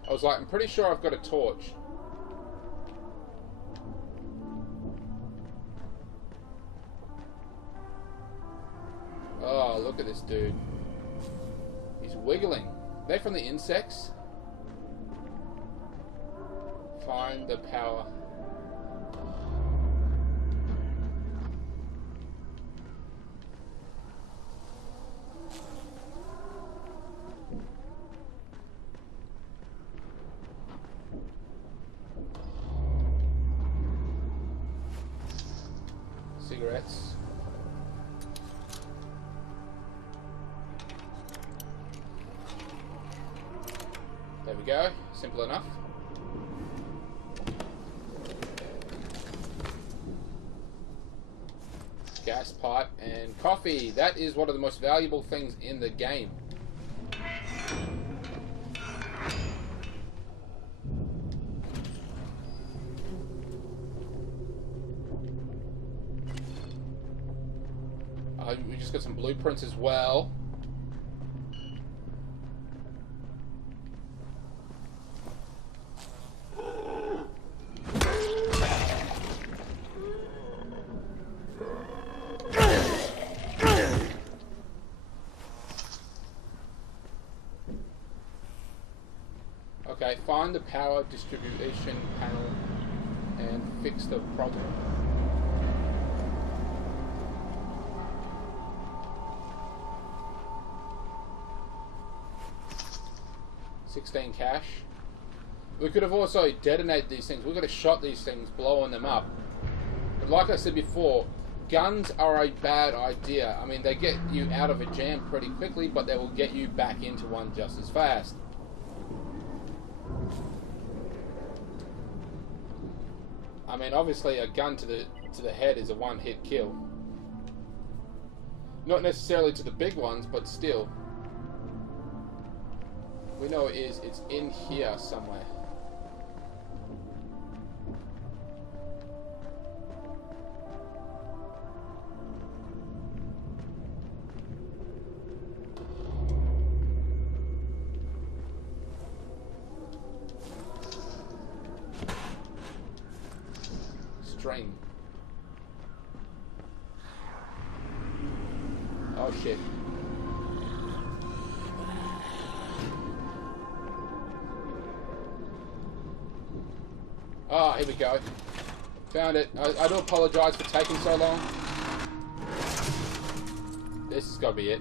I was like, I'm pretty sure I've got a torch. Oh, look at this dude. He's wiggling. Are they from the insects? Find the power. Cigarettes. There we go. Simple enough. Gas pipe and coffee. That is one of the most valuable things in the game. We just got some blueprints as well. Okay, find the power distribution panel and fix the problem. $16 cash. We could have also detonated these things. We could have shot these things, blowing them up. But like I said before, guns are a bad idea. I mean, they get you out of a jam pretty quickly, but they will get you back into one just as fast. I mean, obviously a gun to the head is a one-hit kill. Not necessarily to the big ones, but still. We know it is. It's in here somewhere. String. Oh shit. Ah, here we go. Found it. I do apologize for taking so long. This has got to be it.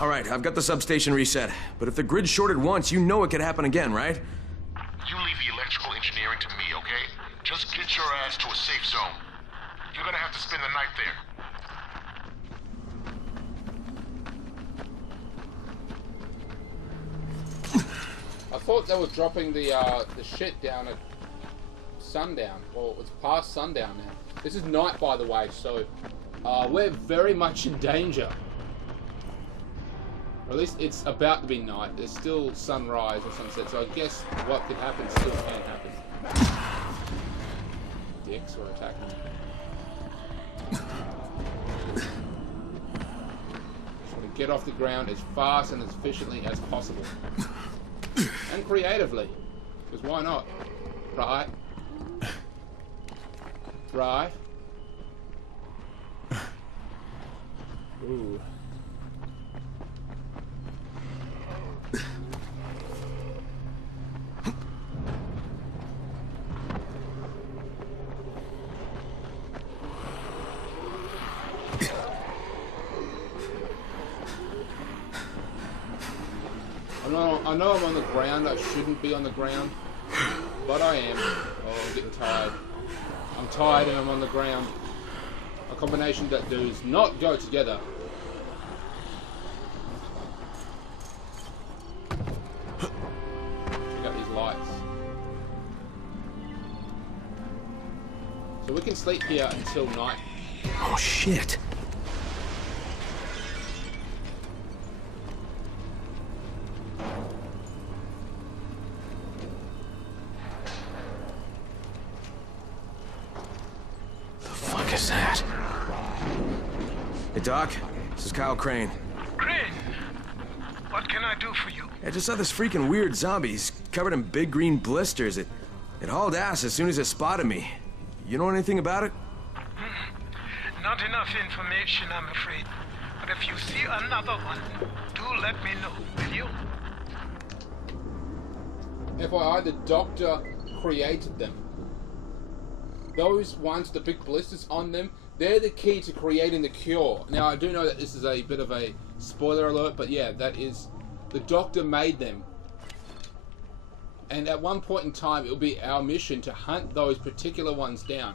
Alright, I've got the substation reset. But if the grid shorted once, you know it could happen again, right? You leave the electrical engineering to me, okay? Just get your ass to a safe zone. You're gonna have to spend the night there. I thought they were dropping the shit down at sundown. Well, it's past sundown now. This is night, by the way, so we're very much in danger. Or at least it's about to be night. There's still sunrise or sunset, so I guess what could happen still can happen. Dicks are attacking me. Just want to get off the ground as fast and as efficiently as possible. And creatively. Because why not? Right? Right? Ooh. I know I'm on the ground. I shouldn't be on the ground, but I am. Oh, I'm getting tired. I'm tired and I'm on the ground. A combination that does not go together. Check out these lights. So we can sleep here until night. Oh shit. Hey, Doc. This is Kyle Crane. Crane! What can I do for you? I just saw this freaking weird zombie. He's covered in big green blisters. It hauled ass as soon as it spotted me. You know anything about it? Not enough information, I'm afraid. But if you see another one, do let me know, will you? FYI, the doctor created them. Those ones, the big blisters on them, they're the key to creating the cure. Now, I do know that this is a bit of a spoiler alert, but yeah, that is... The doctor made them. And at one point in time, it'll be our mission to hunt those particular ones down.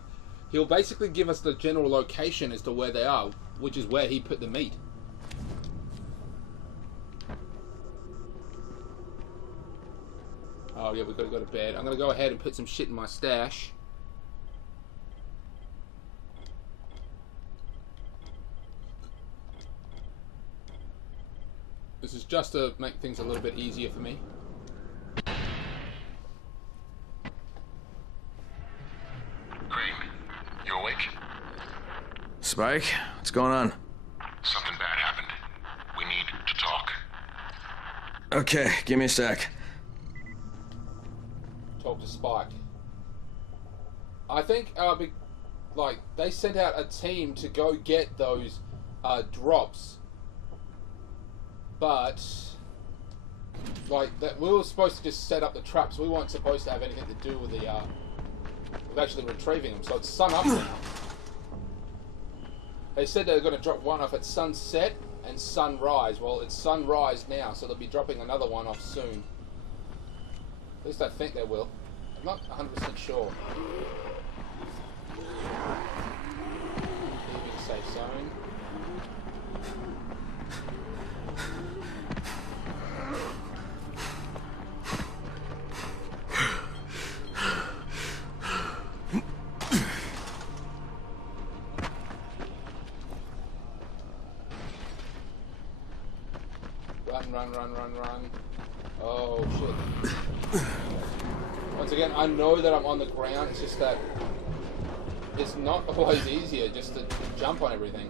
He'll basically give us the general location as to where they are, which is where he put the meat. Oh yeah, we've got to go to bed. I'm going to go ahead and put some shit in my stash. This is just to make things a little bit easier for me. Crane, you awake? Spike, what's going on? Something bad happened. We need to talk. Okay, give me a sec. Talk to Spike. I think, like, they sent out a team to go get those drops. But, like, that we were supposed to just set up the traps. We weren't supposed to have anything to do with the, with actually retrieving them. So it's sun up now. They said they were going to drop one off at sunset and sunrise. Well, it's sunrise now, so they'll be dropping another one off soon. At least I think they will. I'm not 100% sure. Leaving safe zone. run. Oh, shit. Once again, I know that I'm on the ground, it's just that it's not always easier just to jump on everything.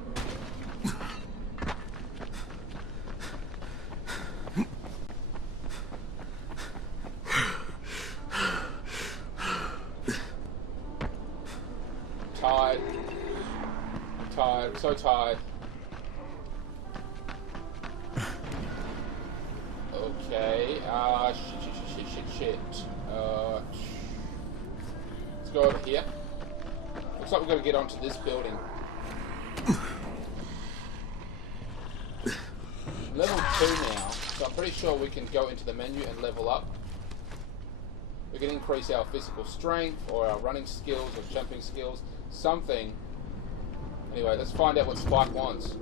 Tired, so tired. Okay, shit. Let's go over here. Looks like we're gonna get onto this building. Level 2 now, so I'm pretty sure we can go into the menu and level up. We can increase our physical strength, or our running skills, or jumping skills, something. Anyway, let's find out what Spike wants.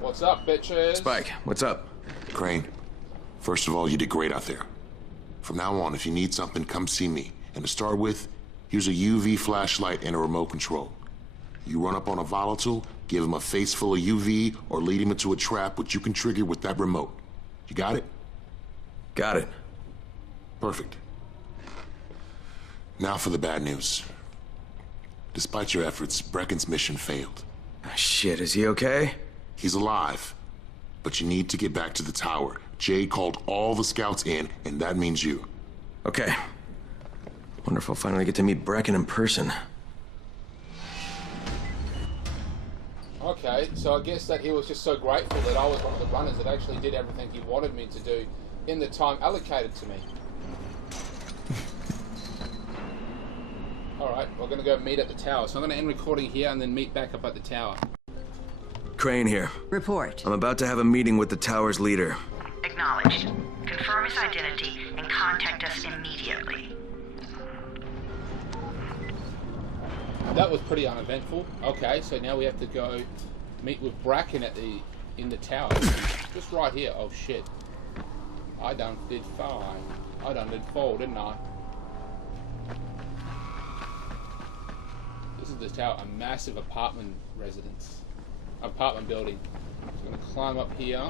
What's up, bitches? Spike, what's up? Crane, first of all, you did great out there. From now on, if you need something, come see me. And to start with, here's a UV flashlight and a remote control. You run up on a volatile, give him a face full of UV, or lead him into a trap which you can trigger with that remote. You got it? Got it. Perfect. Now for the bad news. Despite your efforts, Brecken's mission failed. Shit, is he okay? He's alive. But you need to get back to the tower. Jade called all the scouts in, and that means you. Okay. Wonder if I'll finally get to meet Brecken in person. Okay, so I guess that he was just so grateful that I was one of the runners that actually did everything he wanted me to do in the time allocated to me. Alright, we're gonna go meet at the tower. So I'm gonna end recording here and then meet back up at the tower. Crane here. Report. I'm about to have a meeting with the tower's leader. Acknowledged. Confirm his identity and contact us immediately. That was pretty uneventful. Okay, so now we have to go meet with Brecken at in the tower. Just right here. Oh shit. I done did fine. I done did fall, didn't I? This is the tower, a massive apartment building. So I'm going to climb up here.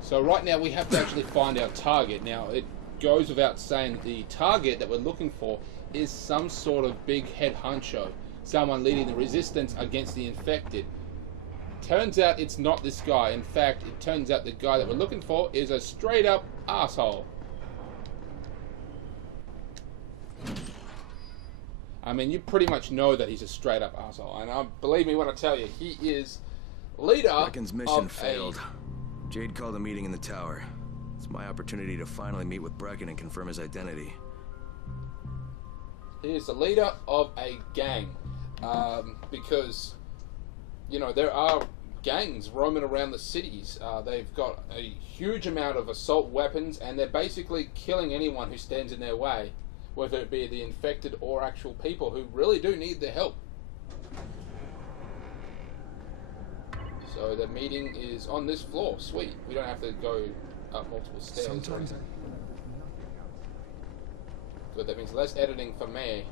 So right now we have to actually find our target. Now it goes without saying that the target that we're looking for is some sort of big head honcho. Someone leading the resistance against the infected. Turns out it's not this guy. In fact, it turns out the guy that we're looking for is a straight up asshole. I mean, you pretty much know that he's a straight up asshole, and believe me when I tell you, he is leader Brecken's mission failed. Jade called a meeting in the tower. It's my opportunity to finally meet with Brecken and confirm his identity. He is the leader of a gang, because, you know, there are gangs roaming around the cities. They've got a huge amount of assault weapons, and they're basically killing anyone who stands in their way, whether it be the infected or actual people who really do need their help. So the meeting is on this floor. Sweet. We don't have to go up multiple stairs. Sometimes Good, that means less editing for me.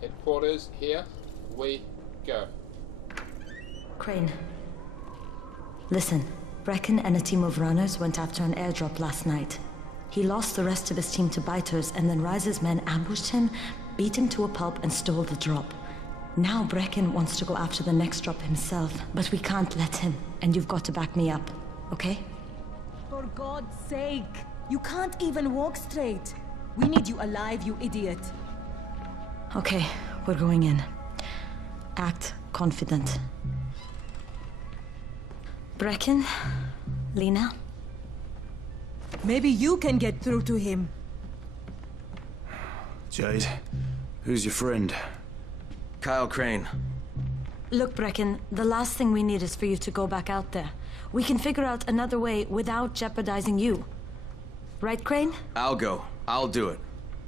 Headquarters, here we go. Crane. Listen, Brecken and a team of runners went after an airdrop last night. He lost the rest of his team to biters, and then Rise's men ambushed him, beat him to a pulp, and stole the drop. Now Brecken wants to go after the next drop himself, but we can't let him, and you've got to back me up, okay? For God's sake! You can't even walk straight. We need you alive, you idiot. Okay, we're going in. Act confident. Brecken? Lena? Maybe you can get through to him. Jade, who's your friend? Kyle Crane. Look, Brecken, the last thing we need is for you to go back out there. We can figure out another way without jeopardizing you. Right, Crane? I'll go. I'll do it.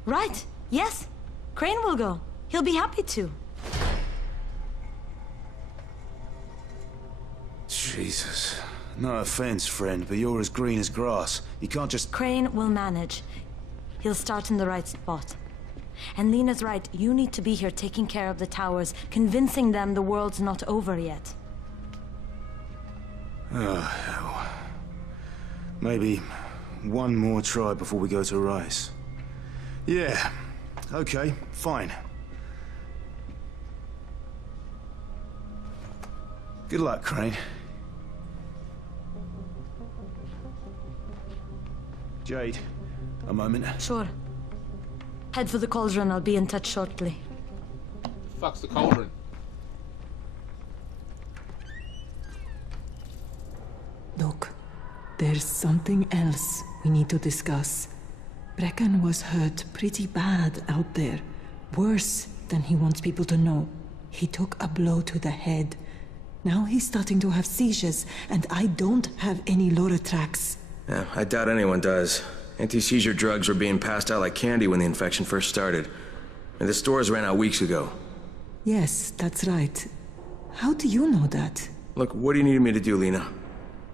Right. Yes. Crane will go. He'll be happy to. Jesus. No offense, friend, but you're as green as grass. You can't just... Crane will manage. He'll start in the right spot. And Lena's right. You need to be here taking care of the towers, convincing them the world's not over yet. Oh, hell. Maybe one more try before we go to Rise. Yeah, okay, fine. Good luck, Crane. Jade, a moment. Sure. Head for the cauldron. I'll be in touch shortly. Fuck's the cauldron? Look, there's something else we need to discuss. Brecken was hurt pretty bad out there. Worse than he wants people to know. He took a blow to the head. Now he's starting to have seizures, and I don't have any Loratrax. Yeah, I doubt anyone does. Anti-seizure drugs were being passed out like candy when the infection first started. And the stores ran out weeks ago. Yes, that's right. How do you know that? Look, what do you need me to do, Lena?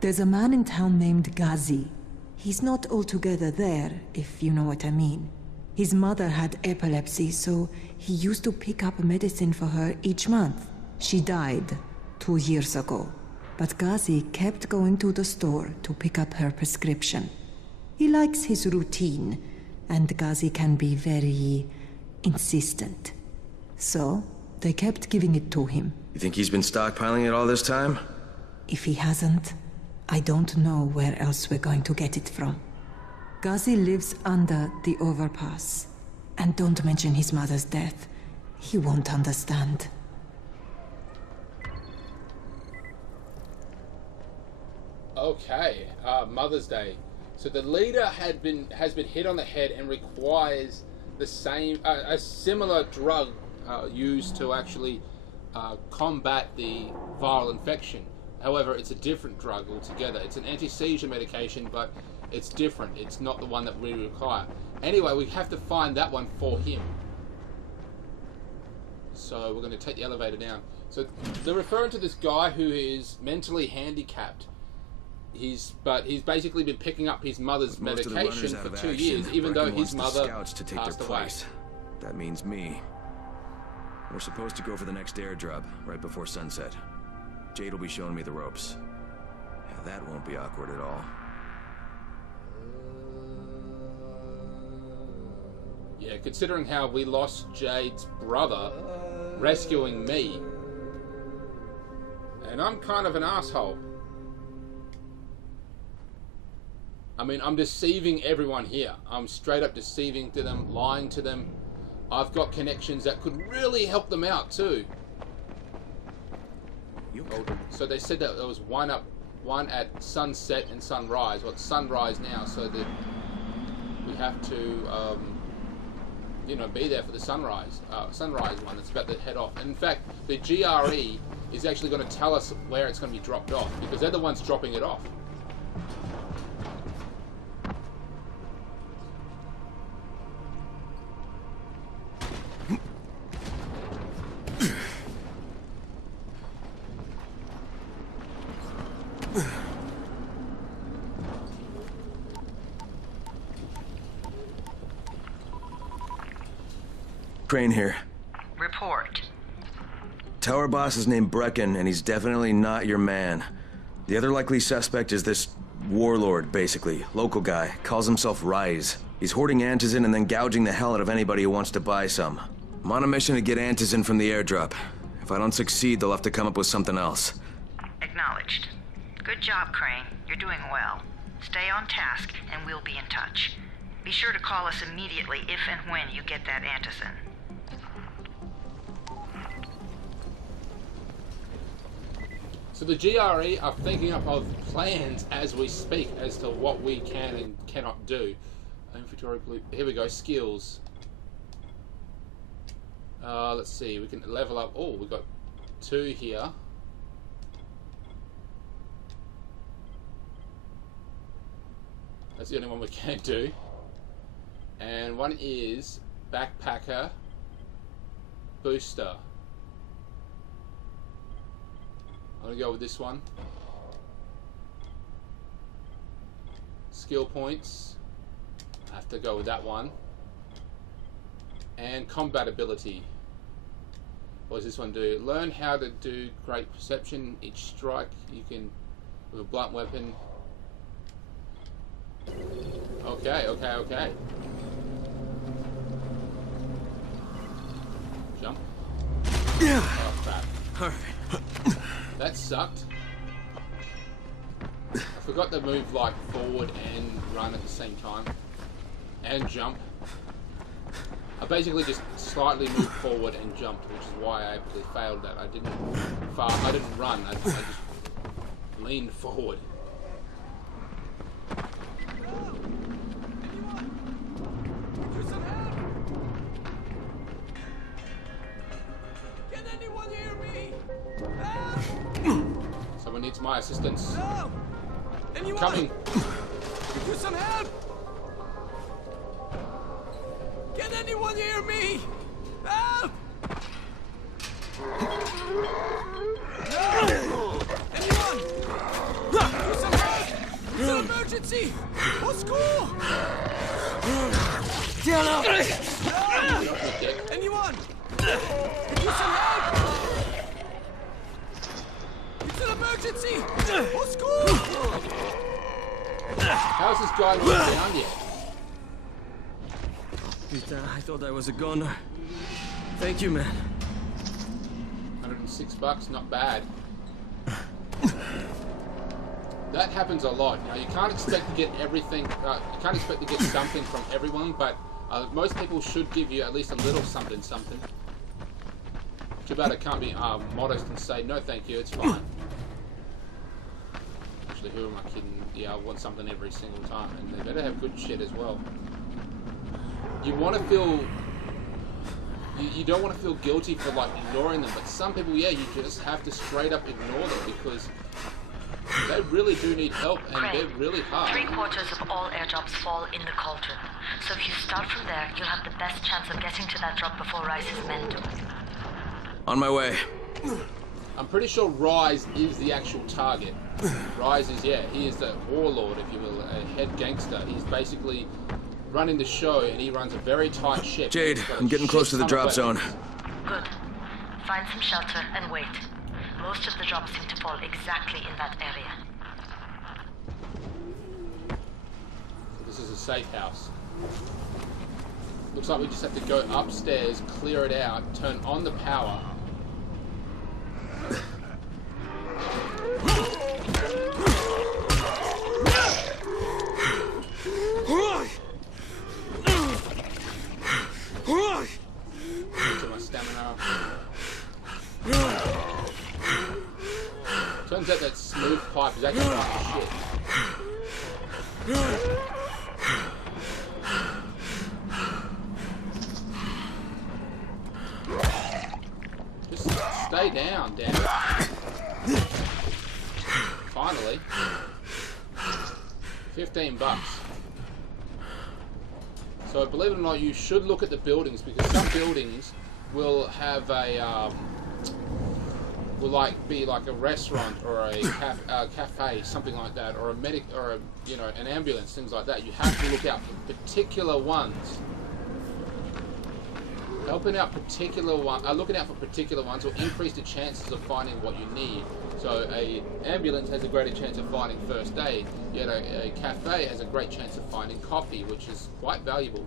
There's a man in town named Ghazi. He's not altogether there, if you know what I mean. His mother had epilepsy, so he used to pick up medicine for her each month. She died 2 years ago, but Ghazi kept going to the store to pick up her prescription. He likes his routine, and Ghazi can be very insistent. So, they kept giving it to him. You think he's been stockpiling it all this time? If he hasn't, I don't know where else we're going to get it from. Ghazi lives under the overpass. And don't mention his mother's death. He won't understand. Okay, Mother's Day. So the leader has been hit on the head and requires the same, a similar drug used to actually combat the viral infection. However, it's a different drug altogether. It's an anti-seizure medication, but it's different. It's not the one that we require. Anyway, we have to find that one for him. So we're going to take the elevator down. So they're referring to this guy who is mentally handicapped. He's basically been picking up his mother's medication for 2 years, even though his mother passed away. That means me. We're supposed to go for the next airdrop right before sunset. Jade will be showing me the ropes. Yeah, that won't be awkward at all. Yeah, considering how we lost Jade's brother rescuing me. And I'm kind of an asshole. I mean, I'm deceiving everyone here. I'm straight up deceiving to them, lying to them. I've got connections that could really help them out too. So they said that there was one at sunset and sunrise. Well, it's sunrise now, so that we have to, you know, be there for the sunrise one that's about to head off. And in fact, the GRE is actually going to tell us where it's going to be dropped off, because they're the ones dropping it off. Crane here. Report. Tower boss is named Brecken, and he's definitely not your man. The other likely suspect is this warlord, basically. Local guy. Calls himself Rise. He's hoarding antizin and then gouging the hell out of anybody who wants to buy some. I'm on a mission to get antizin from the airdrop. If I don't succeed, they'll have to come up with something else. Acknowledged. Good job, Crane. You're doing well. Stay on task, and we'll be in touch. Be sure to call us immediately if and when you get that antizin. So the GRE are thinking up of plans as we speak as to what we can and cannot do. Inventory, here we go, skills. Let's see, we can level up. Oh, we've got 2 here. That's the only one we can do. And one is Backpacker Booster. I'm gonna go with this one. Skill points. I have to go with that one. And combat ability. What does this one do? Learn how to do great perception. Each strike you can with a blunt weapon. Okay, okay, okay. Jump. Oh crap. That sucked. I forgot to move like forward and run at the same time. And jump. I basically just slightly moved forward and jumped, which is why I actually failed that. I didn't run, I just leaned forward. Can anyone hear me? Someone needs my assistance. No! Anyone? Coming. Do some help! Can anyone hear me? Help! No! Anyone? Do some help! It's an emergency! Au secours! Down up! Anyone? Do some help! It's an emergency! Au secours! How's this guy not down yet? Peter, I thought I was a goner. Thank you, man. $106, not bad. That happens a lot. You know, you can't expect to get everything. You can't expect to get something from everyone, but most people should give you at least a little something. Too bad I can't be modest and say no, thank you. It's fine. Actually, who am I kidding? Yeah, I want something every single time, and they better have good shit as well. You want to feel. You don't want to feel guilty for like ignoring them, but some people, yeah, you just have to straight up ignore them because they really do need help and they're really hard. 3/4 of all airdrops fall in the cauldron. So if you start from there, you'll have the best chance of getting to that drop before Rice's men do. On my way. I'm pretty sure Rise is the actual target. Rise is, yeah, he is the warlord, if you will, a head gangster. He's basically running the show, and he runs a very tight ship. Jade, I'm getting close to the drop zone. Good. Find some shelter and wait. Most of the drops seem to fall exactly in that area. This is a safe house. Looks like we just have to go upstairs, clear it out, turn on the power. To my stamina. Turns out that smooth pipe is actually like shit. Just stay down, damn it. Finally. $15. So believe it or not, you should look at the buildings because some buildings will have a will be like a restaurant or a cafe, something like that, or a medic or a an ambulance, things like that. You have to look out for particular ones. Looking out for particular ones will increase the chances of finding what you need. So a ambulance has a greater chance of finding first aid, yet a cafe has a great chance of finding coffee, which is quite valuable.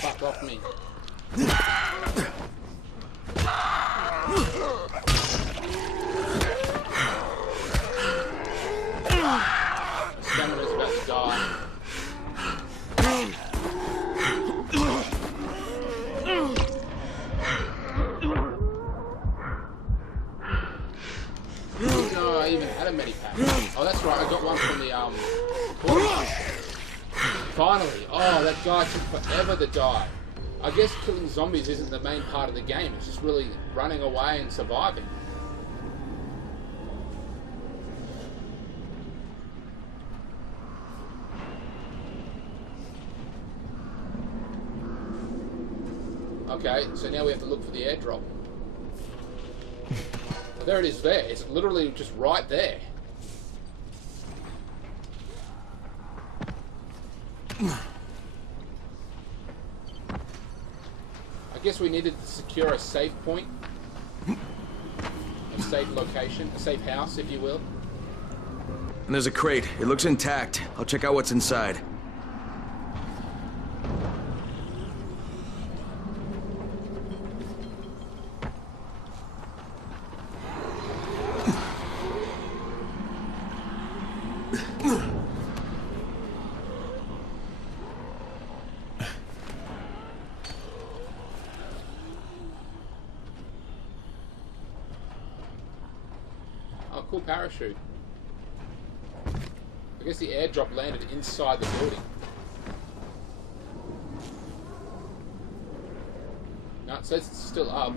Fuck off me. Stamina's about to die. No, I even had a medipack. Oh, that's right. I got one from the Finally! Oh, that guy took forever to die. I guess killing zombies isn't the main part of the game. It's just really running away and surviving. Okay, so now we have to look for the airdrop. There it is there. It's literally just right there. I guess we needed to secure a safe point. A safe location. A safe house, if you will. And there's a crate. It looks intact. I'll check out what's inside. Oh, cool parachute. I guess the airdrop landed inside the building. No, it says it's still up.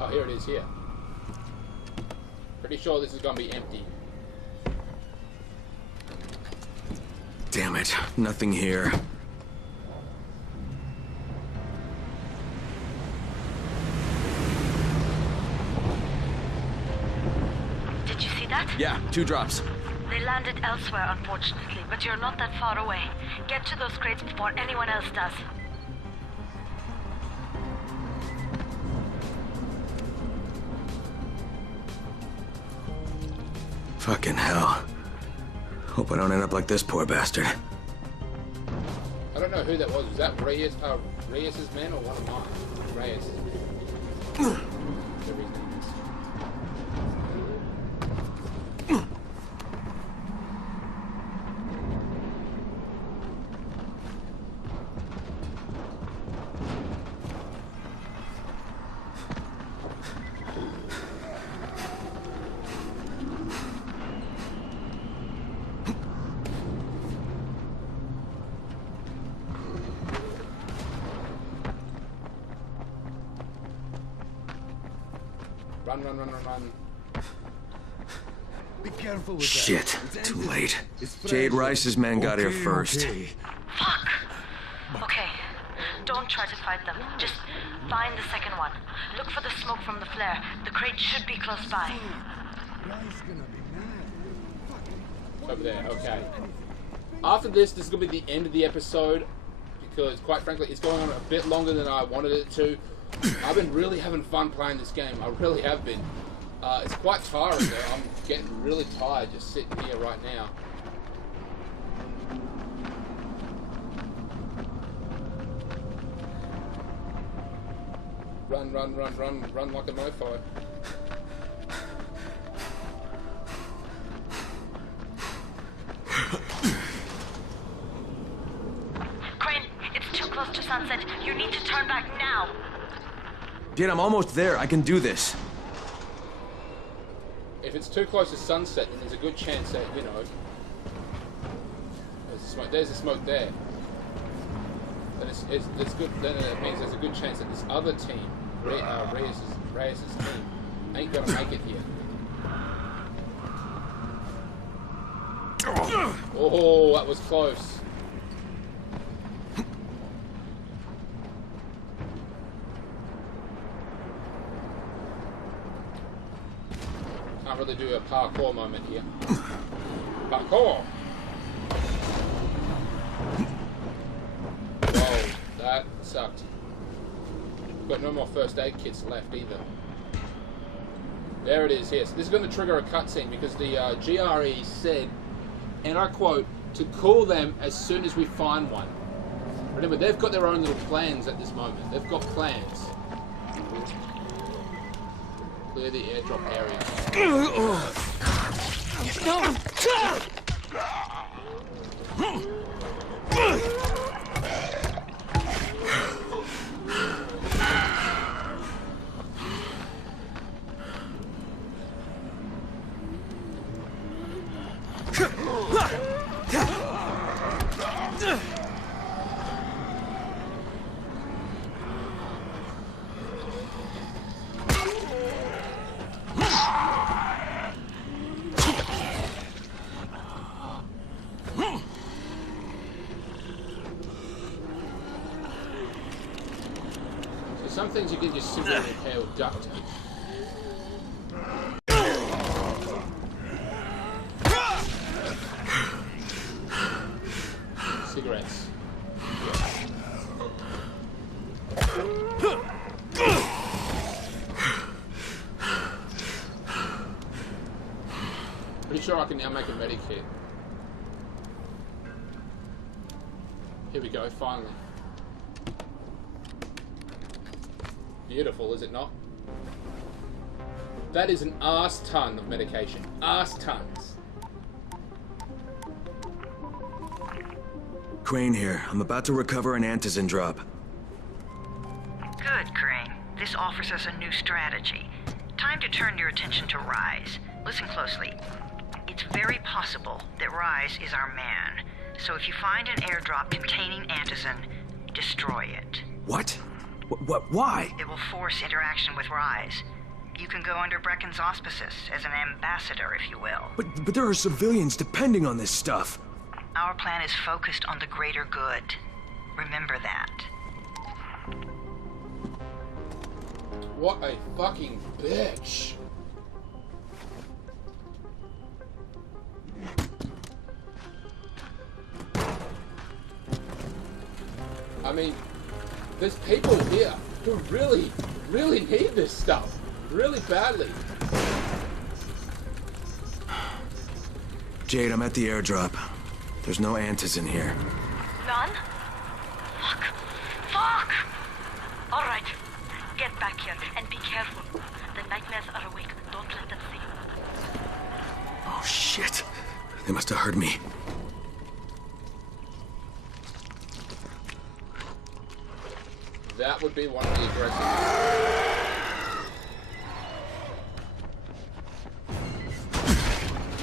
Oh, here it is here. Pretty sure this is going to be empty. Damn it. Nothing here. Did you see that? Yeah, 2 drops. They landed elsewhere, unfortunately, but you're not that far away. Get to those crates before anyone else does. Fucking hell. Hope I don't end up like this poor bastard. I don't know who that was. Was that Reyes? Reyes's man or one of mine? Reyes. Whatever his name is. Run, run, run, run, run. Be careful with Shit, too late. Jade Rice's men got here first. Fuck! Okay, don't try to fight them. Just find the second one. Look for the smoke from the flare. The crate should be close by. Over there, okay. After this is going to be the end of the episode, because quite frankly, it's going on a bit longer than I wanted it to. I've been really having fun playing this game. I really have been. It's quite tiring though. I'm getting really tired just sitting here right now. Run, run, run, run, run like a mofo. Crane, it's too close to sunset. You need to turn back now. Dude, I'm almost there. I can do this. If it's too close to sunset, then there's a good chance that, you know, there's the smoke there. Then it's good. Then it means there's a good chance that this other team, Reyes's team, ain't gonna make it here. Oh, that was close. Can't really do a parkour moment here. Parkour! Whoa, that sucked. Got no more first aid kits left either. There it is here. So this is going to trigger a cutscene because the GRE said, and I quote, to call them as soon as we find one. Remember, they've got their own little plans at this moment. They've got plans. Clear the airdrop area. Some things you can just simply repair with duct tape. Cigarettes. Pretty sure I can now make a medic kit. Here we go, finally. Beautiful, is it not? That is an arse ton of medication. Arse tons. Crane here. I'm about to recover an antizin drop. Good, Crane. This offers us a new strategy. Time to turn your attention to Rise. Listen closely. It's very possible that Rise is our man. So if you find an airdrop containing antizin, destroy it. What? Why? It will force interaction with Rise. You can go under Brecken's auspices as an ambassador, if you will. But there are civilians depending on this stuff. Our plan is focused on the greater good. Remember that. What a fucking bitch. I mean, there's people here who really, really need this stuff. Really badly. Jade, I'm at the airdrop. There's no antizin here. None? Fuck. Fuck! Alright. Get back here and be careful. The nightmares are awake. Don't let them see you. Oh, shit. They must have heard me. That would be one of the aggressive.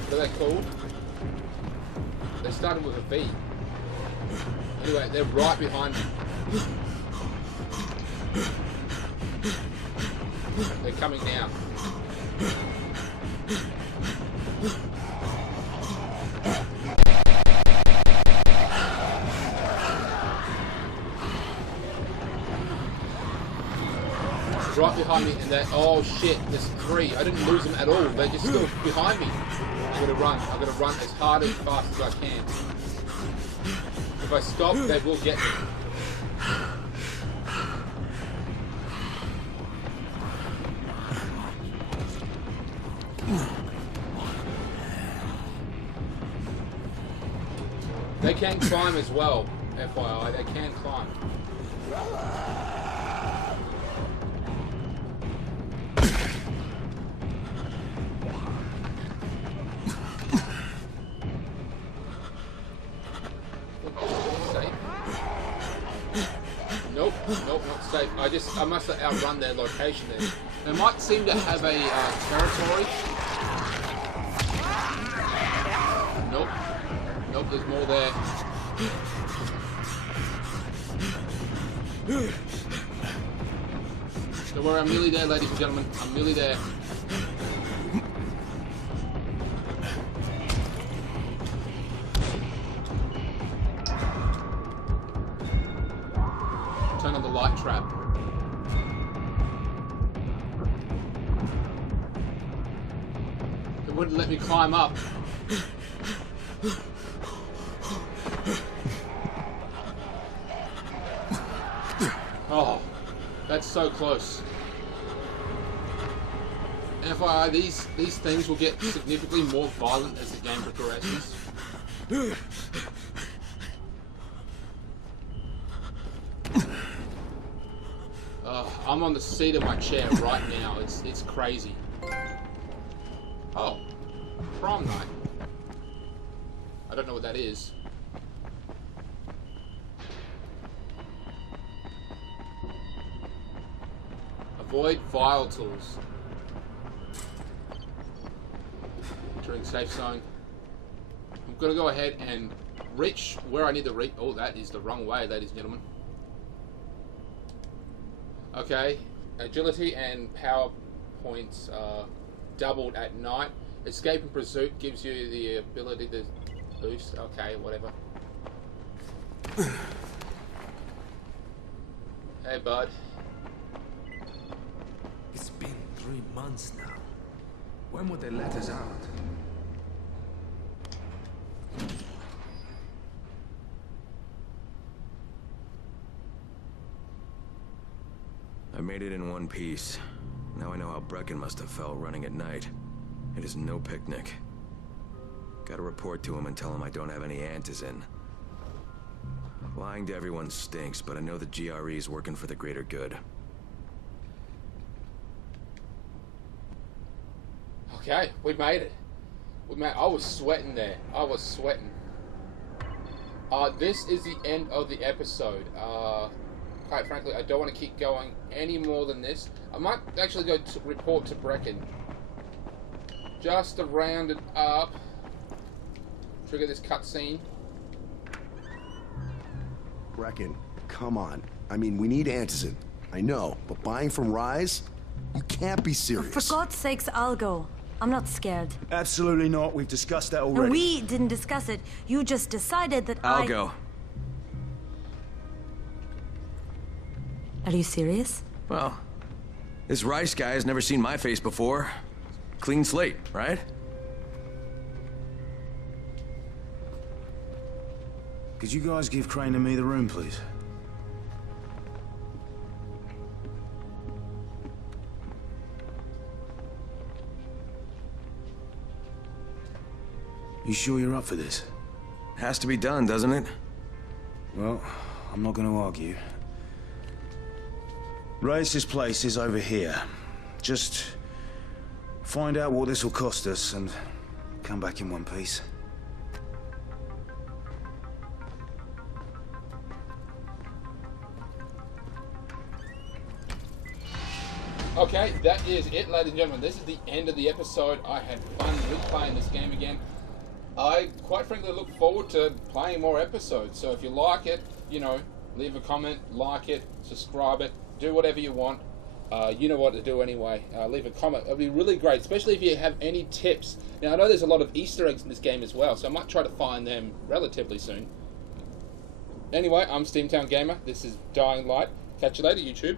What are they called? They started with a V. Anyway, they're right behind me. They're coming now. Right behind me, and they're, oh shit, there's three. I didn't lose them at all. They're just still behind me. I'm gonna run. I'm gonna run as hard and fast as I can. If I stop, they will get me. They can climb as well, FYI. They can climb. Nope, nope, not safe. I must have outrun their location there. They might seem to have a territory. Nope. Nope, there's more there. Don't worry, I'm nearly there, ladies and gentlemen. I'm nearly there. Turn on the light trap. It wouldn't let me climb up. Oh, that's so close. FYI, these things will get significantly more violent as the game progresses. I'm on the seat of my chair right now. It's crazy. Oh, prom night. I don't know what that is. Avoid volatiles. Entering safe zone. I'm gonna go ahead and reach where I need to reach. Oh, that is the wrong way, ladies and gentlemen. Okay, agility and power points are doubled at night. Escape and pursuit gives you the ability to boost. Okay, whatever. Hey, bud. It's been 3 months now. When would they let us out? I made it in one piece. Now I know how Brecken must have felt running at night. It is no picnic. Gotta report to him and tell him I don't have any antizin. Lying to everyone stinks, but I know the GRE is working for the greater good. Okay, we made it. I was sweating there. I was sweating. This is the end of the episode. Quite frankly, I don't want to keep going any more than this. I might actually go to report to Brecken. Just to round it up. Trigger this cutscene. Brecken, come on. I mean, we need antizin. I know, but buying from Rise? You can't be serious. For God's sakes, I'll go. I'm not scared. Absolutely not. We've discussed that already. No, we didn't discuss it. You just decided that I'll go. Are you serious? Well, this Rice guy has never seen my face before. Clean slate, right? Could you guys give Crane and me the room, please? You sure you're up for this? Has to be done, doesn't it? Well, I'm not going to argue. Race's place is over here. Just find out what this will cost us and come back in one piece. Okay, that is it, ladies and gentlemen. This is the end of the episode. I had fun with playing this game again. I, quite frankly, look forward to playing more episodes. So if you like it, you know, leave a comment, like it, subscribe it, do whatever you want. You know what to do anyway. Leave a comment. It'll be really great, especially if you have any tips. Now, I know there's a lot of Easter eggs in this game as well, so I might try to find them relatively soon. Anyway, I'm Steamtown Gamer. This is Dying Light. Catch you later, YouTube.